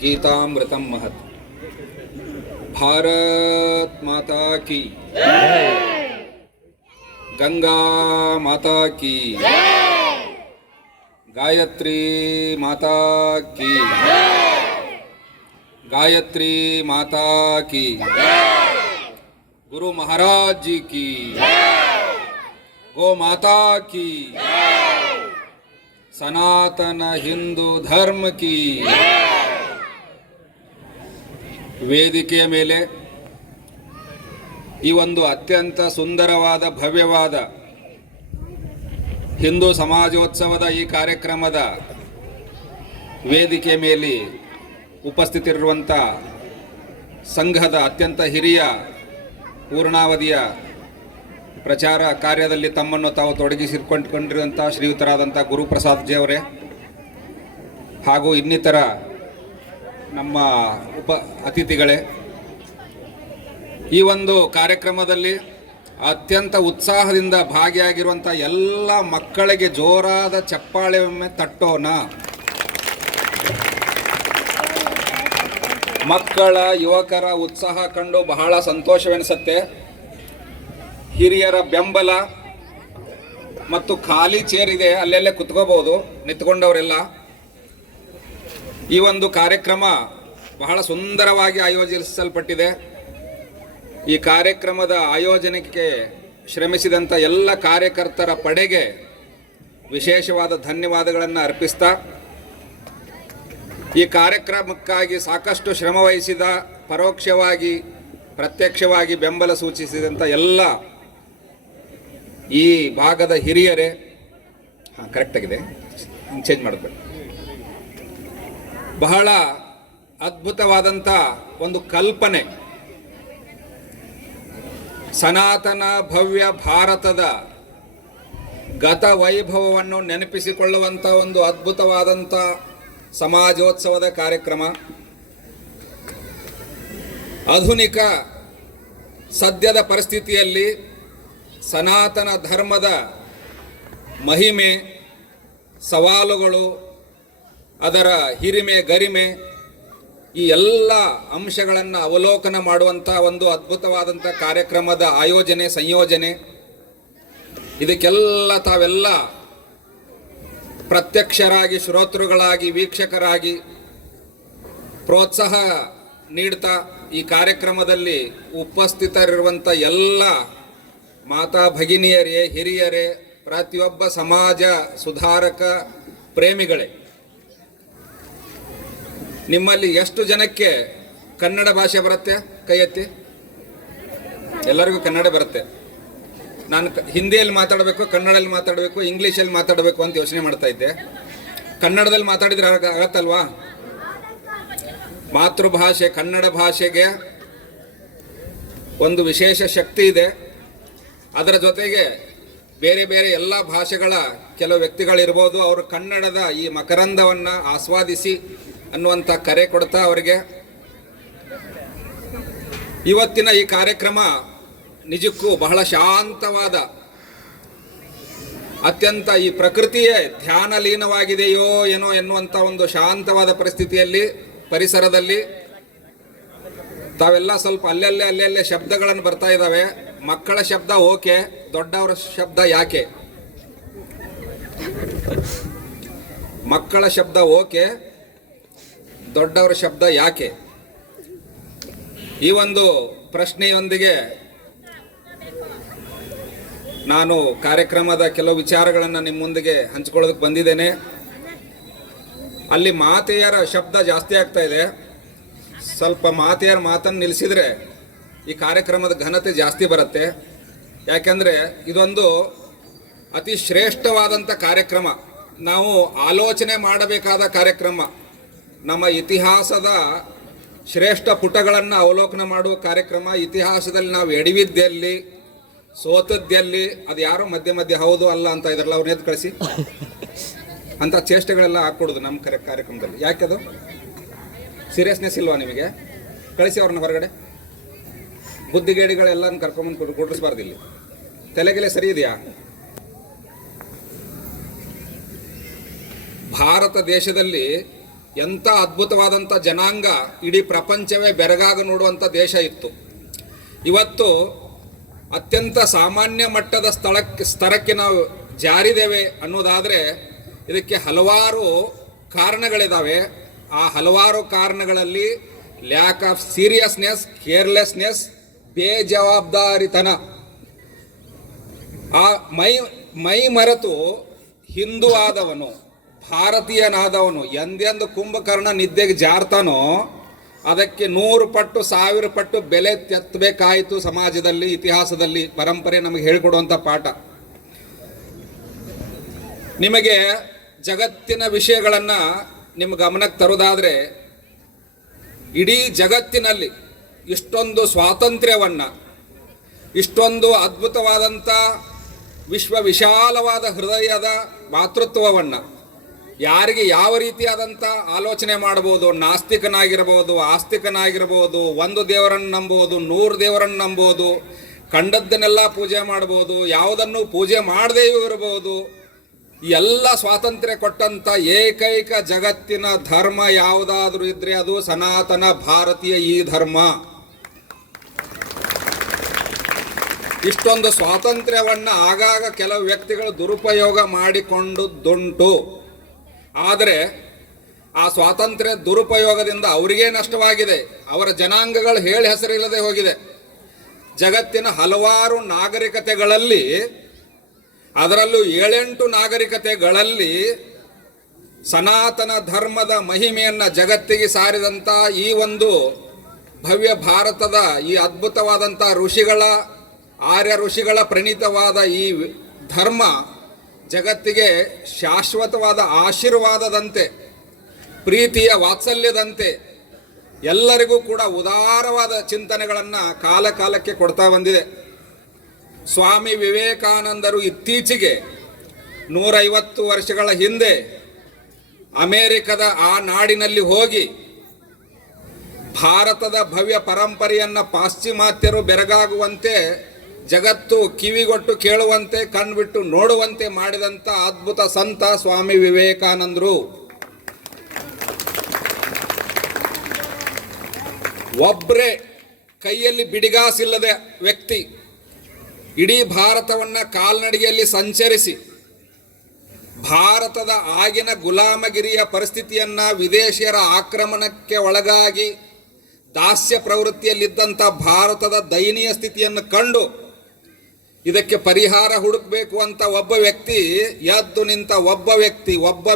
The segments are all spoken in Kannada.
गीतामृतम महत्। भारत माता की, गंगा माता की, गायत्री माता की, गायत्री माता की, गुरु महाराज जी की, गो माता की, सनातन हिंदू धर्म की। ವೇದಿಕೆಯ ಮೇಲೆ ಈ ಒಂದು ಅತ್ಯಂತ ಸುಂದರವಾದ ಭವ್ಯವಾದ ಹಿಂದೂ ಸಮಾಜೋತ್ಸವದ ಈ ಕಾರ್ಯಕ್ರಮದ ವೇದಿಕೆಯ ಮೇಲೆ ಉಪಸ್ಥಿತರಿರುವಂಥ ಸಂಘದ ಅತ್ಯಂತ ಹಿರಿಯ ಪೂರ್ಣಾವಧಿಯ ಪ್ರಚಾರ ಕಾರ್ಯದಲ್ಲಿ ತಮ್ಮನ್ನು ತಾವು ತೊಡಗಿಸಿಕೊಂಡಿರುವಂಥ ಶ್ರೀಯುತರಾದಂಥ ಗುರುಪ್ರಸಾದ್ ಜಿ ಅವರೇ ಹಾಗೂ ಇನ್ನಿತರ ನಮ್ಮ ಅತಿಥಿಗಳೇ, ಈ ಒಂದು ಕಾರ್ಯಕ್ರಮದಲ್ಲಿ ಅತ್ಯಂತ ಉತ್ಸಾಹದಿಂದ ಭಾಗಿಯಾಗಿರುವಂಥ ಎಲ್ಲ ಮಕ್ಕಳಿಗೆ ಜೋರಾದ ಚಪ್ಪಾಳೆ ಒಮ್ಮೆ ತಟ್ಟೋಣ. ಮಕ್ಕಳ ಯುವಕರ ಉತ್ಸಾಹ ಕಂಡು ಬಹಳ ಸಂತೋಷವೆನಿಸುತ್ತೆ. ಹಿರಿಯರ ಬೆಂಬಲ ಮತ್ತು ಖಾಲಿ ಚೇರ್ ಇದೆ, ಅಲ್ಲೆಲ್ಲೇ ಕುತ್ಕೋಬಹುದು ನಿಂತ್ಕೊಂಡವರೆಲ್ಲ. ಈ ಒಂದು ಕಾರ್ಯಕ್ರಮ ಬಹಳ ಸುಂದರವಾಗಿ ಆಯೋಜಿಸಲ್ಪಟ್ಟಿದೆ. ಈ ಕಾರ್ಯಕ್ರಮದ ಆಯೋಜನೆಗೆ ಶ್ರಮಿಸಿದಂಥ ಎಲ್ಲ ಕಾರ್ಯಕರ್ತರ ಪಡೆಗೆ ವಿಶೇಷವಾದ ಧನ್ಯವಾದಗಳನ್ನು ಅರ್ಪಿಸ್ತಾ, ಈ ಕಾರ್ಯಕ್ರಮಕ್ಕಾಗಿ ಸಾಕಷ್ಟು ಶ್ರಮವಹಿಸಿದ, ಪರೋಕ್ಷವಾಗಿ ಪ್ರತ್ಯಕ್ಷವಾಗಿ ಬೆಂಬಲ ಸೂಚಿಸಿದಂಥ ಎಲ್ಲ ಈ ಭಾಗದ ಹಿರಿಯರೇ, ಕರೆಕ್ಟಾಗಿದೆ, ಚೇಂಜ್ ಮಾಡಬೇಕು. ಬಹಳ ಅದ್ಭುತವಾದಂಥ ಒಂದು ಕಲ್ಪನೆ, ಸನಾತನ ಭವ್ಯ ಭಾರತದ ಗತ ವೈಭವವನ್ನು ನೆನಪಿಸಿಕೊಳ್ಳುವಂಥ ಒಂದು ಅದ್ಭುತವಾದಂಥ ಸಮಾಜೋತ್ಸವದ ಕಾರ್ಯಕ್ರಮ. ಆಧುನಿಕ ಸದ್ಯದ ಪರಿಸ್ಥಿತಿಯಲ್ಲಿ ಸನಾತನ ಧರ್ಮದ ಮಹಿಮೆ, ಸವಾಲುಗಳು, ಅದರ ಹಿರಿಮೆ ಗರಿಮೆ, ಈ ಎಲ್ಲ ಅಂಶಗಳನ್ನು ಅವಲೋಕನ ಮಾಡುವಂಥ ಒಂದು ಅದ್ಭುತವಾದಂಥ ಕಾರ್ಯಕ್ರಮದ ಆಯೋಜನೆ ಸಂಯೋಜನೆ. ಇದಕ್ಕೆಲ್ಲ ತಾವೆಲ್ಲ ಪ್ರತ್ಯಕ್ಷರಾಗಿ, ಶ್ರೋತೃಗಳಾಗಿ, ವೀಕ್ಷಕರಾಗಿ ಪ್ರೋತ್ಸಾಹ ನೀಡ್ತಾ ಈ ಕಾರ್ಯಕ್ರಮದಲ್ಲಿ ಉಪಸ್ಥಿತರಿರುವಂಥ ಎಲ್ಲ ಮಾತಾ ಭಗಿನಿಯರೇ, ಹಿರಿಯರೇ, ಪ್ರತಿಯೊಬ್ಬ ಸಮಾಜ ಸುಧಾರಕ ಪ್ರೇಮಿಗಳೇ, ನಿಮ್ಮಲ್ಲಿ ಎಷ್ಟು ಜನಕ್ಕೆ ಕನ್ನಡ ಭಾಷೆ ಬರುತ್ತೆ? ಕೈ ಎತ್ತಿ. ಎಲ್ಲರಿಗೂ ಕನ್ನಡ ಬರುತ್ತೆ. ನಾನು ಹಿಂದಿಯಲ್ಲಿ ಮಾತಾಡಬೇಕು, ಕನ್ನಡದಲ್ಲಿ ಮಾತಾಡಬೇಕು, ಇಂಗ್ಲೀಷಲ್ಲಿ ಮಾತಾಡಬೇಕು ಅಂತ ಯೋಚನೆ ಮಾಡ್ತಾ ಇದ್ದೆ. ಕನ್ನಡದಲ್ಲಿ ಮಾತಾಡಿದ್ರೆ ಆಗತ್ತಲ್ವಾ? ಮಾತೃಭಾಷೆ ಕನ್ನಡ ಭಾಷೆಗೆ ಒಂದು ವಿಶೇಷ ಶಕ್ತಿ ಇದೆ. ಅದರ ಜೊತೆಗೆ ಬೇರೆ ಬೇರೆ ಎಲ್ಲ ಭಾಷೆಗಳ ಕೆಲವು ವ್ಯಕ್ತಿಗಳಿರ್ಬೋದು, ಅವರು ಕನ್ನಡದ ಈ ಮಕರಂದವನ್ನು ಆಸ್ವಾದಿಸಿ ಅನ್ನುವಂಥ ಕರೆ ಕೊಡ್ತಾ ಅವರಿಗೆ ಇವತ್ತಿನ ಈ ಕಾರ್ಯಕ್ರಮ ನಿಜಕ್ಕೂ ಬಹಳ ಶಾಂತವಾದ, ಅತ್ಯಂತ ಈ ಪ್ರಕೃತಿಯೇ ಧ್ಯಾನ ಲೀನವಾಗಿದೆಯೋ ಏನೋ ಎನ್ನುವಂಥ ಒಂದು ಶಾಂತವಾದ ಪರಿಸ್ಥಿತಿಯಲ್ಲಿ, ಪರಿಸರದಲ್ಲಿ ತಾವೆಲ್ಲ ಸ್ವಲ್ಪ ಅಲ್ಲೆಲ್ಲೇ ಶಬ್ದಗಳನ್ನು ಬರ್ತಾ ಇದ್ದಾವೆ. ಮಕ್ಕಳ ಶಬ್ದ ಓಕೆ, ದೊಡ್ಡವರ ಶಬ್ದ ಯಾಕೆ? ಮಕ್ಕಳ ಶಬ್ದ ಓಕೆ, ದೊಡ್ಡವರ ಶಬ್ದ ಯಾಕೆ? ಈ ಒಂದು ಪ್ರಶ್ನೆಯೊಂದಿಗೆ ನಾನು ಕಾರ್ಯಕ್ರಮದ ಕೆಲವು ವಿಚಾರಗಳನ್ನು ನಿಮ್ಮ ಮುಂದಿಗೆ ಹಂಚಿಕೊಳ್ಳೋದಕ್ಕೆ ಬಂದಿದ್ದೇನೆ. ಅಲ್ಲಿ ಮಾತೆಯರ ಶಬ್ದ ಜಾಸ್ತಿ ಆಗ್ತಾ ಇದೆ. ಸ್ವಲ್ಪ ಮಾತೆಯರ ಮಾತನ್ನು ನಿಲ್ಲಿಸಿದರೆ ಈ ಕಾರ್ಯಕ್ರಮದ ಘನತೆ ಜಾಸ್ತಿ ಬರುತ್ತೆ. ಯಾಕೆಂದರೆ ಇದೊಂದು ಅತಿ ಶ್ರೇಷ್ಠವಾದಂಥ ಕಾರ್ಯಕ್ರಮ. ನಾವು ಆಲೋಚನೆ ಮಾಡಬೇಕಾದ ಕಾರ್ಯಕ್ರಮ. ನಮ್ಮ ಇತಿಹಾಸದ ಶ್ರೇಷ್ಠ ಪುಟಗಳನ್ನು ಅವಲೋಕನ ಮಾಡುವ ಕಾರ್ಯಕ್ರಮ. ಇತಿಹಾಸದಲ್ಲಿ ನಾವು ಎಡವಿದ್ದಲ್ಲಿ, ಸೋತದ್ದಲ್ಲಿ, ಅದು ಯಾರೋ ಮಧ್ಯೆ ಹೌದು ಅಲ್ಲ ಅಂತ ಇದ್ರಲ್ಲ, ಅವ್ರನ್ನ ಎದ್ದು ಕಳಿಸಿ ಅಂತ ಚೇಷ್ಟೆಗಳೆಲ್ಲ ಹಾಕ್ಕೊಡೋದು ನಮ್ಮ ಕಾರ್ಯಕ್ರಮದಲ್ಲಿ. ಯಾಕೆದು ಸೀರಿಯಸ್ನೆಸ್ ಇಲ್ವಾ ನಿಮಗೆ? ಕಳಿಸಿ ಅವ್ರನ್ನ ಹೊರಗಡೆ. ಬುದ್ಧಿಗೇಡಿಗಳೆಲ್ಲ ಕರ್ಕೊಂಬಂದು ಕೊಡಿಸ್ಬಾರ್ದು. ಇಲ್ಲಿ ತಲೆಗೆಲೆ ಸರಿ ಇದೆಯಾ? ಭಾರತ ದೇಶದಲ್ಲಿ ಎಂಥ ಅದ್ಭುತವಾದಂಥ ಜನಾಂಗ, ಇಡೀ ಪ್ರಪಂಚವೇ ಬೆರಗಾಗ ನೋಡುವಂಥ ದೇಶ ಇತ್ತು. ಇವತ್ತು ಅತ್ಯಂತ ಸಾಮಾನ್ಯ ಮಟ್ಟದ ಸ್ತರಕ್ಕೆ ನಾವು ಜಾರಿದ್ದೇವೆ ಅನ್ನೋದಾದರೆ ಇದಕ್ಕೆ ಹಲವಾರು ಕಾರಣಗಳಿದ್ದಾವೆ. ಆ ಹಲವಾರು ಕಾರಣಗಳಲ್ಲಿ ಲ್ಯಾಕ್ ಆಫ್ ಸೀರಿಯಸ್ನೆಸ್, ಕೇರ್ಲೆಸ್ನೆಸ್, ಬೇಜವಾಬ್ದಾರಿತನ. ಆ ಮೈ ಮರೆತು ಹಿಂದೂ ಆದವನು, ಭಾರತೀಯನಾದವನು ಎಂದೆಂದು ಕುಂಭಕರ್ಣ ನಿದ್ದೆಗೆ ಜಾರ್ತಾನೋ ಅದಕ್ಕೆ 100 ಪಟ್ಟು 1000 ಪಟ್ಟು ಬೆಲೆ ತೆತ್ತಬೇಕಾಯಿತು. ಸಮಾಜದಲ್ಲಿ, ಇತಿಹಾಸದಲ್ಲಿ, ಪರಂಪರೆ ನಮಗೆ ಹೇಳಿಕೊಡುವಂಥ ಪಾಠ. ನಿಮಗೆ ಜಗತ್ತಿನ ವಿಷಯಗಳನ್ನು ನಿಮ್ಮ ಗಮನಕ್ಕೆ ತರುವುದಾದರೆ, ಇಡೀ ಜಗತ್ತಿನಲ್ಲಿ ಇಷ್ಟೊಂದು ಸ್ವಾತಂತ್ರ್ಯವನ್ನು, ಇಷ್ಟೊಂದು ಅದ್ಭುತವಾದಂಥ ವಿಶಾಲವಾದ ಹೃದಯದ ಮಾತೃತ್ವವನ್ನು, ಯಾರಿಗೆ ಯಾವ ರೀತಿಯಾದಂಥ ಆಲೋಚನೆ ಮಾಡ್ಬೋದು, ನಾಸ್ತಿಕನಾಗಿರ್ಬೋದು, ಆಸ್ತಿಕನಾಗಿರ್ಬೋದು, ಒಂದು ದೇವರನ್ನು ನಂಬೋದು, 100 ದೇವರನ್ನು ನಂಬೋದು, ಕಂಡದ್ದನ್ನೆಲ್ಲ ಪೂಜೆ ಮಾಡ್ಬೋದು, ಯಾವುದನ್ನು ಪೂಜೆ ಮಾಡದೇಯೂ ಇರಬಹುದು. ಎಲ್ಲ ಸ್ವಾತಂತ್ರ್ಯ ಕೊಟ್ಟಂಥ ಏಕೈಕ ಜಗತ್ತಿನ ಧರ್ಮ ಯಾವುದಾದ್ರೂ ಇದ್ರೆ ಅದು ಸನಾತನ ಭಾರತೀಯ ಈ ಧರ್ಮ. ಇಷ್ಟೊಂದು ಸ್ವಾತಂತ್ರ್ಯವನ್ನು ಆಗಾಗ ಕೆಲವು ವ್ಯಕ್ತಿಗಳು ದುರುಪಯೋಗ ಮಾಡಿಕೊಂಡುದುಂಟು. ಆದರೆ ಆ ಸ್ವಾತಂತ್ರ್ಯ ದುರುಪಯೋಗದಿಂದ ಅವರಿಗೇ ನಷ್ಟವಾಗಿದೆ, ಅವರ ಜನಾಂಗಗಳು ಹೇಳಿ ಹೆಸರಿಲ್ಲದೆ ಹೋಗಿದೆ. ಜಗತ್ತಿನ ಹಲವಾರು ನಾಗರಿಕತೆಗಳಲ್ಲಿ, ಅದರಲ್ಲೂ 7-8 ನಾಗರಿಕತೆಗಳಲ್ಲಿ ಸನಾತನ ಧರ್ಮದ ಮಹಿಮೆಯನ್ನು ಜಗತ್ತಿಗೆ ಸಾರಿದಂಥ ಈ ಒಂದು ಭವ್ಯ ಭಾರತದ ಈ ಅದ್ಭುತವಾದಂಥ ಆರ್ಯ ಋಷಿಗಳ ಪ್ರಣೀತವಾದ ಈ ಧರ್ಮ ಜಗತ್ತಿಗೆ ಶಾಶ್ವತವಾದ ಆಶೀರ್ವಾದದಂತೆ, ಪ್ರೀತಿಯ ವಾತ್ಸಲ್ಯದಂತೆ ಎಲ್ಲರಿಗೂ ಕೂಡ ಉದಾರವಾದ ಚಿಂತನೆಗಳನ್ನು ಕಾಲಕ್ಕೆ ಕೊಡ್ತಾ ಬಂದಿದೆ. ಸ್ವಾಮಿ ವಿವೇಕಾನಂದರು ಇತ್ತೀಚೆಗೆ 150 ವರ್ಷಗಳ ಹಿಂದೆ ಅಮೇರಿಕದ ಆ ನಾಡಿನಲ್ಲಿ ಹೋಗಿ ಭಾರತದ ಭವ್ಯ ಪರಂಪರೆಯನ್ನು ಪಾಶ್ಚಿಮಾತ್ಯರು ಬೆರಗಾಗುವಂತೆ, ಜಗತ್ತು ಕಿವಿಗೊಟ್ಟು ಕೇಳುವಂತೆ, ಕಣ್ಬಿಟ್ಟು ನೋಡುವಂತೆ ಮಾಡಿದಂಥ ಅದ್ಭುತ ಸಂತ ಸ್ವಾಮಿ ವಿವೇಕಾನಂದರು. ಒಬ್ಬರೇ ಕೈಯಲ್ಲಿ ಬಿಡಿಗಾಸಿಲ್ಲದ ವ್ಯಕ್ತಿ ಇಡೀ ಭಾರತವನ್ನು ಕಾಲ್ನಡಿಗೆಯಲ್ಲಿ ಸಂಚರಿಸಿ ಭಾರತದ ಆಗಿನ ಗುಲಾಮಗಿರಿಯ ಪರಿಸ್ಥಿತಿಯನ್ನು, ವಿದೇಶಿಯರ ಆಕ್ರಮಣಕ್ಕೆ ಒಳಗಾಗಿ ದಾಸ್ಯ ಪ್ರವೃತ್ತಿಯಲ್ಲಿದ್ದಂಥ ಭಾರತದ ದಯನೀಯ ಸ್ಥಿತಿಯನ್ನು ಕಂಡು ಇದಕ್ಕೆ ಪರಿಹಾರ ಹುಡುಕಬೇಕು ಅಂತ ಒಬ್ಬ ವ್ಯಕ್ತಿ ಎದ್ದು ನಿಂತ ಒಬ್ಬ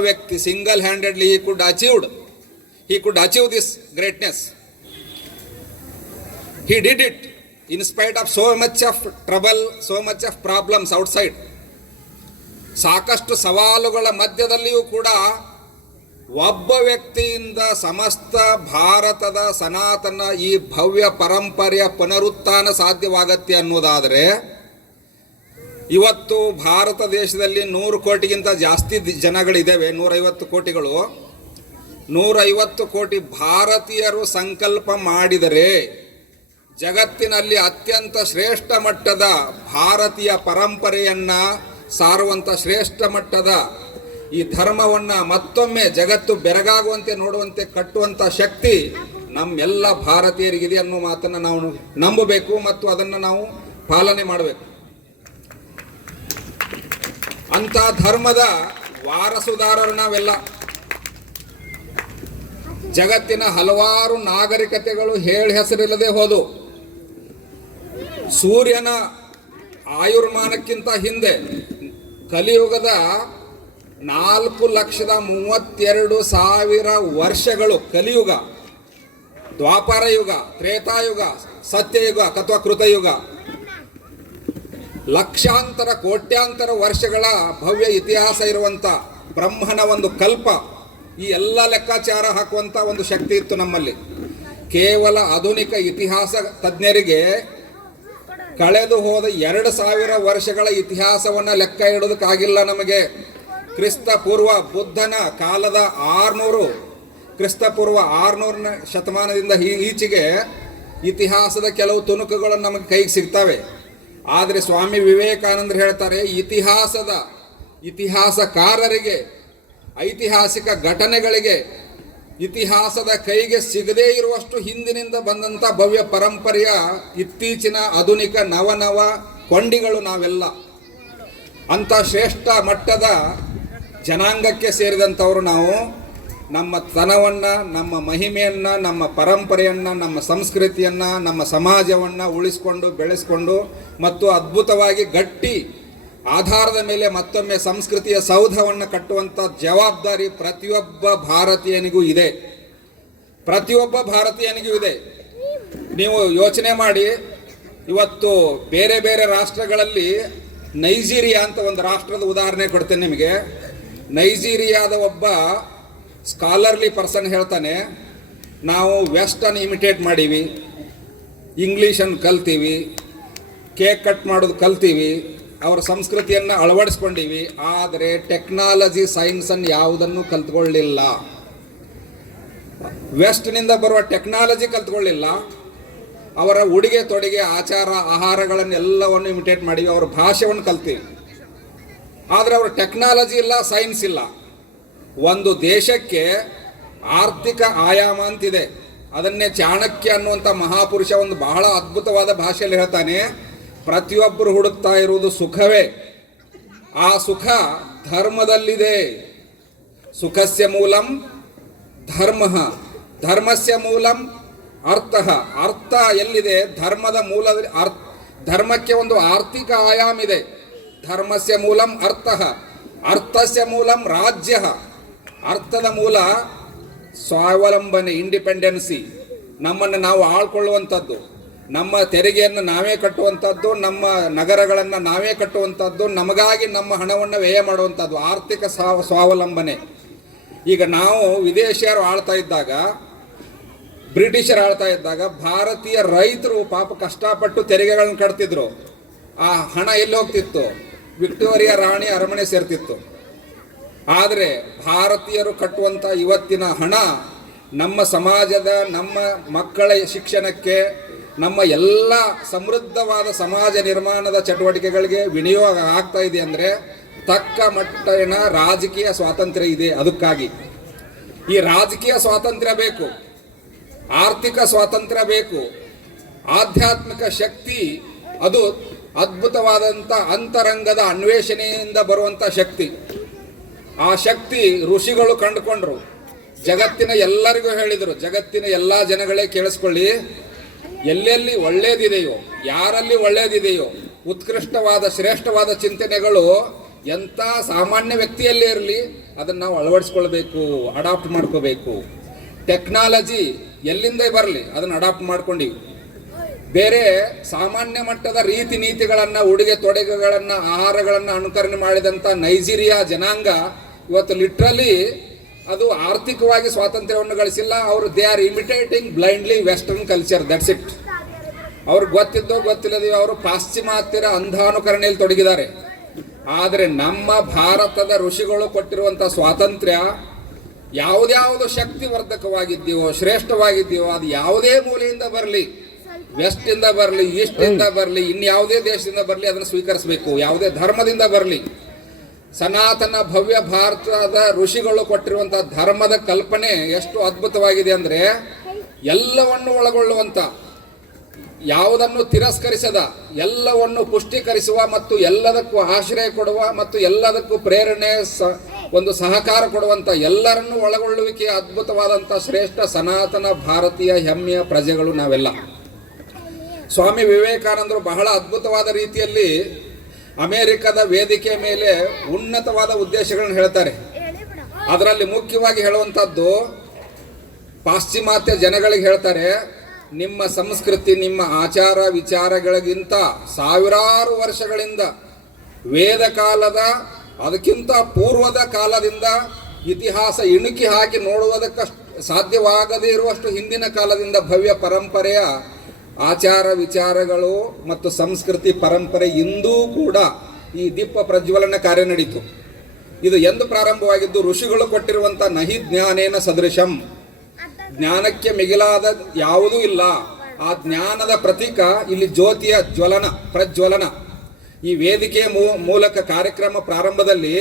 ವ್ಯಕ್ತಿ single handedly he could achieve this greatness. He did it in spite of so much of trouble, so much of problems outside. ಸಾಕಷ್ಟು ಸವಾಲುಗಳ ಮಧ್ಯದಲ್ಲಿಯೂ ಕೂಡ ಒಬ್ಬ ವ್ಯಕ್ತಿಯಿಂದ ಸಮಸ್ತ ಭಾರತದ ಸನಾತನ ಈ ಭವ್ಯ ಪರಂಪರೆಯ ಪುನರುತ್ಥಾನ ಸಾಧ್ಯವಾಗತ್ತೆ ಅನ್ನೋದಾದರೆ, ಇವತ್ತು ಭಾರತ ದೇಶದಲ್ಲಿ 100 ಕೋಟಿಗಿಂತ ಜಾಸ್ತಿ ಜನಗಳಿದ್ದೇವೆ, 150 ಕೋಟಿಗಳು. 150 ಕೋಟಿ ಭಾರತೀಯರು ಸಂಕಲ್ಪ ಮಾಡಿದರೆ ಜಗತ್ತಿನಲ್ಲಿ ಅತ್ಯಂತ ಶ್ರೇಷ್ಠ ಮಟ್ಟದ ಭಾರತೀಯ ಪರಂಪರೆಯನ್ನು ಸಾರುವಂಥ ಶ್ರೇಷ್ಠ ಮಟ್ಟದ ಈ ಧರ್ಮವನ್ನು ಮತ್ತೊಮ್ಮೆ ಜಗತ್ತು ಬೆರಗಾಗುವಂತೆ ನೋಡುವಂತೆ ಕಟ್ಟುವಂಥ ಶಕ್ತಿ ನಮ್ಮೆಲ್ಲ ಭಾರತೀಯರಿಗಿದೆ ಅನ್ನೋ ಮಾತನ್ನು ನಾವು ನಂಬಬೇಕು ಮತ್ತು ಅದನ್ನು ನಾವು ಪಾಲನೆ ಮಾಡಬೇಕು. ಅಂಥ ಧರ್ಮದ ವಾರಸುದಾರರು ನಾವೆಲ್ಲ. ಜಗತ್ತಿನ ಹಲವಾರು ನಾಗರಿಕತೆಗಳು ಹೇಳಿ ಹೆಸರಿಲ್ಲದೆ ಹೋದು. ಸೂರ್ಯನ ಆಯುರ್ಮಾನಕ್ಕಿಂತ ಹಿಂದೆ ಕಲಿಯುಗದ 4,32,000 ವರ್ಷಗಳು ಕಲಿಯುಗ, ದ್ವಾಪರ ಯುಗ, ತ್ರೇತಾಯುಗ, ಸತ್ಯಯುಗ ಅಥವಾ ಕೃತಯುಗ, ಲಕ್ಷಾಂತರ ಕೋಟ್ಯಾಂತರ ವರ್ಷಗಳ ಭವ್ಯ ಇತಿಹಾಸ ಇರುವಂಥ ಬ್ರಹ್ಮನ ಒಂದು ಕಲ್ಪ, ಈ ಎಲ್ಲ ಲೆಕ್ಕಾಚಾರ ಹಾಕುವಂಥ ಒಂದು ಶಕ್ತಿ ಇತ್ತು ನಮ್ಮಲ್ಲಿ. ಕೇವಲ ಆಧುನಿಕ ಇತಿಹಾಸ ತಜ್ಞರಿಗೆ ಕಳೆದು ಹೋದ 2000 ವರ್ಷಗಳ ಇತಿಹಾಸವನ್ನು ಲೆಕ್ಕ ಇಡೋದಕ್ಕಾಗಿಲ್ಲ ನಮಗೆ. ಕ್ರಿಸ್ತ ಪೂರ್ವ ಬುದ್ಧನ ಕಾಲದ 600 ಕ್ರಿಸ್ತಪೂರ್ವ 600ನೇ ಶತಮಾನದಿಂದ ಈಚೆಗೆ ಇತಿಹಾಸದ ಕೆಲವು ತುಣುಕುಗಳು ನಮಗೆ ಕೈಗೆ ಸಿಗ್ತವೆ. ಆದರೆ ಸ್ವಾಮಿ ವಿವೇಕಾನಂದರು ಹೇಳ್ತಾರೆ, ಇತಿಹಾಸಕಾರರಿಗೆ, ಐತಿಹಾಸಿಕ ಘಟನೆಗಳಿಗೆ ಇತಿಹಾಸದ ಕೈಗೆ ಸಿಗದೇ ಇರುವಷ್ಟು ಹಿಂದಿನಿಂದ ಬಂದಂಥ ಭವ್ಯ ಪರಂಪರೆಯ ಇತ್ತೀಚಿನ ಆಧುನಿಕ ನವ ಕೊಂಡಿಗಳು ನಾವೆಲ್ಲ. ಅಂಥ ಶ್ರೇಷ್ಠ ಮಟ್ಟದ ಜನಾಂಗಕ್ಕೆ ಸೇರಿದಂಥವರು ನಾವು. ನಮ್ಮ ತನವನ್ನು, ನಮ್ಮ ಮಹಿಮೆಯನ್ನು, ನಮ್ಮ ಪರಂಪರೆಯನ್ನು, ನಮ್ಮ ಸಂಸ್ಕೃತಿಯನ್ನು, ನಮ್ಮ ಸಮಾಜವನ್ನು ಉಳಿಸ್ಕೊಂಡು ಬೆಳೆಸ್ಕೊಂಡು ಮತ್ತು ಅದ್ಭುತವಾಗಿ ಗಟ್ಟಿ ಆಧಾರದ ಮೇಲೆ ಮತ್ತೊಮ್ಮೆ ಸಂಸ್ಕೃತಿಯ ಸೌಧವನ್ನು ಕಟ್ಟುವಂಥ ಜವಾಬ್ದಾರಿ ಪ್ರತಿಯೊಬ್ಬ ಭಾರತೀಯನಿಗೂ ಇದೆ. ಪ್ರತಿಯೊಬ್ಬ ಭಾರತೀಯನಿಗೂ ಇದೆ. ನೀವು ಯೋಚನೆ ಮಾಡಿ, ಇವತ್ತು ಬೇರೆ ಬೇರೆ ರಾಷ್ಟ್ರಗಳಲ್ಲಿ ನೈಜೀರಿಯಾ ಅಂತ ಒಂದು ರಾಷ್ಟ್ರದ ಉದಾಹರಣೆ ಕೊಡ್ತೇನೆ ನಿಮಗೆ. ನೈಜೀರಿಯಾದ ಒಬ್ಬ ಸ್ಕಾಲರ್ಲಿ ಪರ್ಸನ್ ಹೇಳ್ತಾನೆ, ನಾವು ವೆಸ್ಟನ್ನು ಇಮಿಟೇಟ್ ಮಾಡೀವಿ, ಇಂಗ್ಲೀಷನ್ನು ಕಲ್ತೀವಿ, ಕೇಕ್ ಕಟ್ ಮಾಡೋದು ಕಲ್ತೀವಿ, ಅವರ ಸಂಸ್ಕೃತಿಯನ್ನು ಅಳವಡಿಸ್ಕೊಂಡಿವಿ, ಆದರೆ ಟೆಕ್ನಾಲಜಿ ಸೈನ್ಸನ್ನು ಯಾವುದನ್ನು ಕಲ್ತ್ಕೊಳ್ಳಿಲ್ಲ. ವೆಸ್ಟ್ನಿಂದ ಬರುವ ಟೆಕ್ನಾಲಜಿ ಕಲ್ತ್ಕೊಳ್ಳಿಲ್ಲ. ಅವರ ಉಡುಗೆ ತೊಡುಗೆ, ಆಚಾರ ಆಹಾರಗಳನ್ನೆಲ್ಲವನ್ನು ಇಮಿಟೇಟ್ ಮಾಡಿವಿ, ಅವರ ಭಾಷೆಯನ್ನು ಕಲ್ತೀವಿ, ಆದರೆ ಅವರ ಟೆಕ್ನಾಲಜಿ ಇಲ್ಲ, ಸೈನ್ಸ್ ಇಲ್ಲ. ಒಂದು ದೇಶಕ್ಕೆ ಆರ್ಥಿಕ ಆಯಾಮ ಅಂತಿದೆ. ಅದನ್ನೇ ಚಾಣಕ್ಯ ಅನ್ನುವಂಥ ಮಹಾಪುರುಷ ಒಂದು ಬಹಳ ಅದ್ಭುತವಾದ ಭಾಷೆಯಲ್ಲಿ ಹೇಳ್ತಾನೆ, ಪ್ರತಿಯೊಬ್ಬರು ಹುಡುಕ್ತಾ ಇರುವುದು ಸುಖವೇ, ಆ ಸುಖ ಧರ್ಮದಲ್ಲಿದೆ. ಸುಖಸ್ಯ ಮೂಲಂ ಧರ್ಮ, ಧರ್ಮಸ್ಯ ಮೂಲಂ ಅರ್ಥ. ಅರ್ಥ ಎಲ್ಲಿದೆ? ಧರ್ಮದ ಮೂಲ. ಧರ್ಮಕ್ಕೆ ಒಂದು ಆರ್ಥಿಕ ಆಯಾಮ ಇದೆ. ಧರ್ಮಸ್ಯ ಮೂಲಂ ಅರ್ಥ, ಅರ್ಥಸ್ಯ ಮೂಲಂ ರಾಜ್ಯ. ಅರ್ಥದ ಮೂಲ ಸ್ವಾವಲಂಬನೆ, ಇಂಡಿಪೆಂಡೆನ್ಸಿ, ನಮ್ಮನ್ನು ನಾವು ಆಳ್ಕೊಳ್ಳುವಂಥದ್ದು, ನಮ್ಮ ತೆರಿಗೆಯನ್ನು ನಾವೇ ಕಟ್ಟುವಂಥದ್ದು, ನಮ್ಮ ನಗರಗಳನ್ನು ನಾವೇ ಕಟ್ಟುವಂಥದ್ದು, ನಮಗಾಗಿ ನಮ್ಮ ಹಣವನ್ನು ವ್ಯಯ ಮಾಡುವಂಥದ್ದು, ಆರ್ಥಿಕ ಸ್ವಾವಲಂಬನೆ. ಈಗ ನಾವು ವಿದೇಶಿಯರು ಆಳ್ತಾ ಇದ್ದಾಗ, ಬ್ರಿಟಿಷರು ಆಳ್ತಾ ಇದ್ದಾಗ, ಭಾರತೀಯ ರೈತರು ಪಾಪ ಕಷ್ಟಪಟ್ಟು ತೆರಿಗೆಗಳನ್ನು ಕಟ್ತಿದ್ರು. ಆ ಹಣ ಎಲ್ಲಿ ಹೋಗ್ತಿತ್ತು? ವಿಕ್ಟೋರಿಯಾ ರಾಣಿ ಅರಮನೆ ಸೇರ್ತಿತ್ತು. ಆದರೆ ಭಾರತೀಯರು ಕಟ್ಟುವಂಥ ಇವತ್ತಿನ ಹಣ ನಮ್ಮ ಸಮಾಜದ, ನಮ್ಮ ಮಕ್ಕಳ ಶಿಕ್ಷಣಕ್ಕೆ, ನಮ್ಮ ಎಲ್ಲ ಸಮೃದ್ಧವಾದ ಸಮಾಜ ನಿರ್ಮಾಣದ ಚಟುವಟಿಕೆಗಳಿಗೆ ವಿನಿಯೋಗ ಆಗ್ತಾ ಇದೆ ಅಂದರೆ ತಕ್ಕ ಮಟ್ಟಿನ ರಾಜಕೀಯ ಸ್ವಾತಂತ್ರ್ಯ ಇದೆ. ಅದಕ್ಕಾಗಿ ಈ ರಾಜಕೀಯ ಸ್ವಾತಂತ್ರ್ಯ ಬೇಕು, ಆರ್ಥಿಕ ಸ್ವಾತಂತ್ರ್ಯ ಬೇಕು, ಆಧ್ಯಾತ್ಮಿಕ ಶಕ್ತಿ, ಅದು ಅದ್ಭುತವಾದಂಥ ಅಂತರಂಗದ ಅನ್ವೇಷಣೆಯಿಂದ ಬರುವಂಥ ಶಕ್ತಿ. ಆ ಶಕ್ತಿ ಋಷಿಗಳು ಕಂಡುಕೊಂಡ್ರು, ಜಗತ್ತಿನ ಎಲ್ಲರಿಗೂ ಹೇಳಿದರು. ಜಗತ್ತಿನ ಎಲ್ಲ ಜನಗಳೇ ಕೇಳಿಸ್ಕೊಳ್ಳಿ, ಎಲ್ಲೆಲ್ಲಿ ಒಳ್ಳೇದಿದೆಯೋ, ಯಾರಲ್ಲಿ ಒಳ್ಳೇದಿದೆಯೋ, ಉತ್ಕೃಷ್ಟವಾದ ಶ್ರೇಷ್ಠವಾದ ಚಿಂತನೆಗಳು ಎಂಥ ಸಾಮಾನ್ಯ ವ್ಯಕ್ತಿಯಲ್ಲೇ ಇರಲಿ, ಅದನ್ನು ನಾವು ಅಳವಡಿಸ್ಕೊಳ್ಬೇಕು, ಅಡಾಪ್ಟ್ ಮಾಡ್ಕೋಬೇಕು. ಟೆಕ್ನಾಲಜಿ ಎಲ್ಲಿಂದ ಬರಲಿ, ಅದನ್ನು ಅಡಾಪ್ಟ್ ಮಾಡ್ಕೊಂಡಿವಿ. ಬೇರೆ ಸಾಮಾನ್ಯ ಮಟ್ಟದ ರೀತಿ ನೀತಿಗಳನ್ನು, ಉಡುಗೆ ತೊಡುಗೆಗಳನ್ನು, ಆಹಾರಗಳನ್ನು ಅನುಕರಣೆ ಮಾಡಿದಂಥ ನೈಜೀರಿಯಾ ಜನಾಂಗ ಇವತ್ತು ಲಿಟ್ರಲಿ ಅದು ಆರ್ಥಿಕವಾಗಿ ಸ್ವಾತಂತ್ರ್ಯವನ್ನು ಗಳಿಸಿಲ್ಲ. ಅವರು they are imitating blindly western culture, that's it. ಅವ್ರಿಗೆ ಗೊತ್ತಿದ್ದೋ ಗೊತ್ತಿಲ್ಲದೋ ಅವರು ಪಾಶ್ಚಿಮಾತ್ಯರ ಅಂಧಾನುಕರಣೆಯಲ್ಲಿ ತೊಡಗಿದ್ದಾರೆ. ಆದರೆ ನಮ್ಮ ಭಾರತದ ಋಷಿಗಳು ಕೊಟ್ಟಿರುವಂಥ ಸ್ವಾತಂತ್ರ್ಯ ಯಾವುದ್ಯಾವುದು ಶಕ್ತಿವರ್ಧಕವಾಗಿದೆಯೋ, ಶ್ರೇಷ್ಠವಾಗಿದೆಯೋ, ಅದು ಯಾವುದೇ ಮೂಲೆಯಿಂದ ಬರಲಿ, ವೆಸ್ಟಿಂದ ಬರಲಿ, ಈಸ್ಟಿಂದ ಬರಲಿ, ಇನ್ಯಾವುದೇ ದೇಶದಿಂದ ಬರಲಿ, ಅದನ್ನು ಸ್ವೀಕರಿಸಬೇಕು. ಯಾವುದೇ ಧರ್ಮದಿಂದ ಬರಲಿ, ಸನಾತನ ಭವ್ಯ ಭಾರತದ ಋಷಿಗಳು ಕೊಟ್ಟಿರುವಂಥ ಧರ್ಮದ ಕಲ್ಪನೆ ಎಷ್ಟು ಅದ್ಭುತವಾಗಿದೆ ಅಂದರೆ, ಎಲ್ಲವನ್ನು ಒಳಗೊಳ್ಳುವಂಥ, ಯಾವುದನ್ನು ತಿರಸ್ಕರಿಸದ, ಎಲ್ಲವನ್ನು ಪುಷ್ಟೀಕರಿಸುವ ಮತ್ತು ಎಲ್ಲದಕ್ಕೂ ಆಶ್ರಯ ಕೊಡುವ ಮತ್ತು ಎಲ್ಲದಕ್ಕೂ ಪ್ರೇರಣೆ, ಒಂದು ಸಹಕಾರ ಕೊಡುವಂಥ, ಎಲ್ಲರನ್ನೂ ಒಳಗೊಳ್ಳುವಿಕೆ ಅದ್ಭುತವಾದಂಥ ಶ್ರೇಷ್ಠ ಸನಾತನ ಭಾರತೀಯ ಹೆಮ್ಮೆಯ ಪ್ರಜೆಗಳು ನಾವೆಲ್ಲ. ಸ್ವಾಮಿ ವಿವೇಕಾನಂದರು ಬಹಳ ಅದ್ಭುತವಾದ ರೀತಿಯಲ್ಲಿ ಅಮೆರಿಕದ ವೇದಿಕೆ ಮೇಲೆ ಉನ್ನತವಾದ ಉದ್ದೇಶಗಳನ್ನು ಹೇಳ್ತಾರೆ. ಅದರಲ್ಲಿ ಮುಖ್ಯವಾಗಿ ಹೇಳುವಂಥದ್ದು, ಪಾಶ್ಚಿಮಾತ್ಯ ಜನಗಳಿಗೆ ಹೇಳ್ತಾರೆ, ನಿಮ್ಮ ಸಂಸ್ಕೃತಿ, ನಿಮ್ಮ ಆಚಾರ ವಿಚಾರಗಳಿಗಿಂತ ಸಾವಿರಾರು ವರ್ಷಗಳಿಂದ, ವೇದ ಕಾಲದ ಅದಕ್ಕಿಂತ ಪೂರ್ವದ ಕಾಲದಿಂದ, ಇತಿಹಾಸ ಇಣುಕಿ ಹಾಕಿ ನೋಡುವುದಕ್ಕೆ ಸಾಧ್ಯವಾಗದೇ ಇರುವಷ್ಟು ಹಿಂದಿನ ಕಾಲದಿಂದ ಭವ್ಯ ಪರಂಪರೆಯ ಆಚಾರ ವಿಚಾರಗಳು ಮತ್ತು ಸಂಸ್ಕೃತಿ ಪರಂಪರೆ ಇಂದೂ ಕೂಡ ಈ ದೀಪ ಪ್ರಜ್ವಲನ ಕಾರ್ಯ ನಡೀತು. ಇದು ಎಂದು ಪ್ರಾರಂಭವಾಗಿದ್ದು? ಋಷಿಗಳು ಕೊಟ್ಟಿರುವಂಥ ನಹಿ ಜ್ಞಾನೇನ ಸದೃಶಂ, ಜ್ಞಾನಕ್ಕೆ ಮಿಗಿಲಾದ ಯಾವುದೂ ಇಲ್ಲ. ಆ ಜ್ಞಾನದ ಪ್ರತೀಕ ಇಲ್ಲಿ ಜ್ಯೋತಿಯ ಜ್ವಲನ, ಪ್ರಜ್ವಲನ. ಈ ವೇದಿಕೆಯ ಮೂಲಕ ಕಾರ್ಯಕ್ರಮ ಪ್ರಾರಂಭದಲ್ಲಿ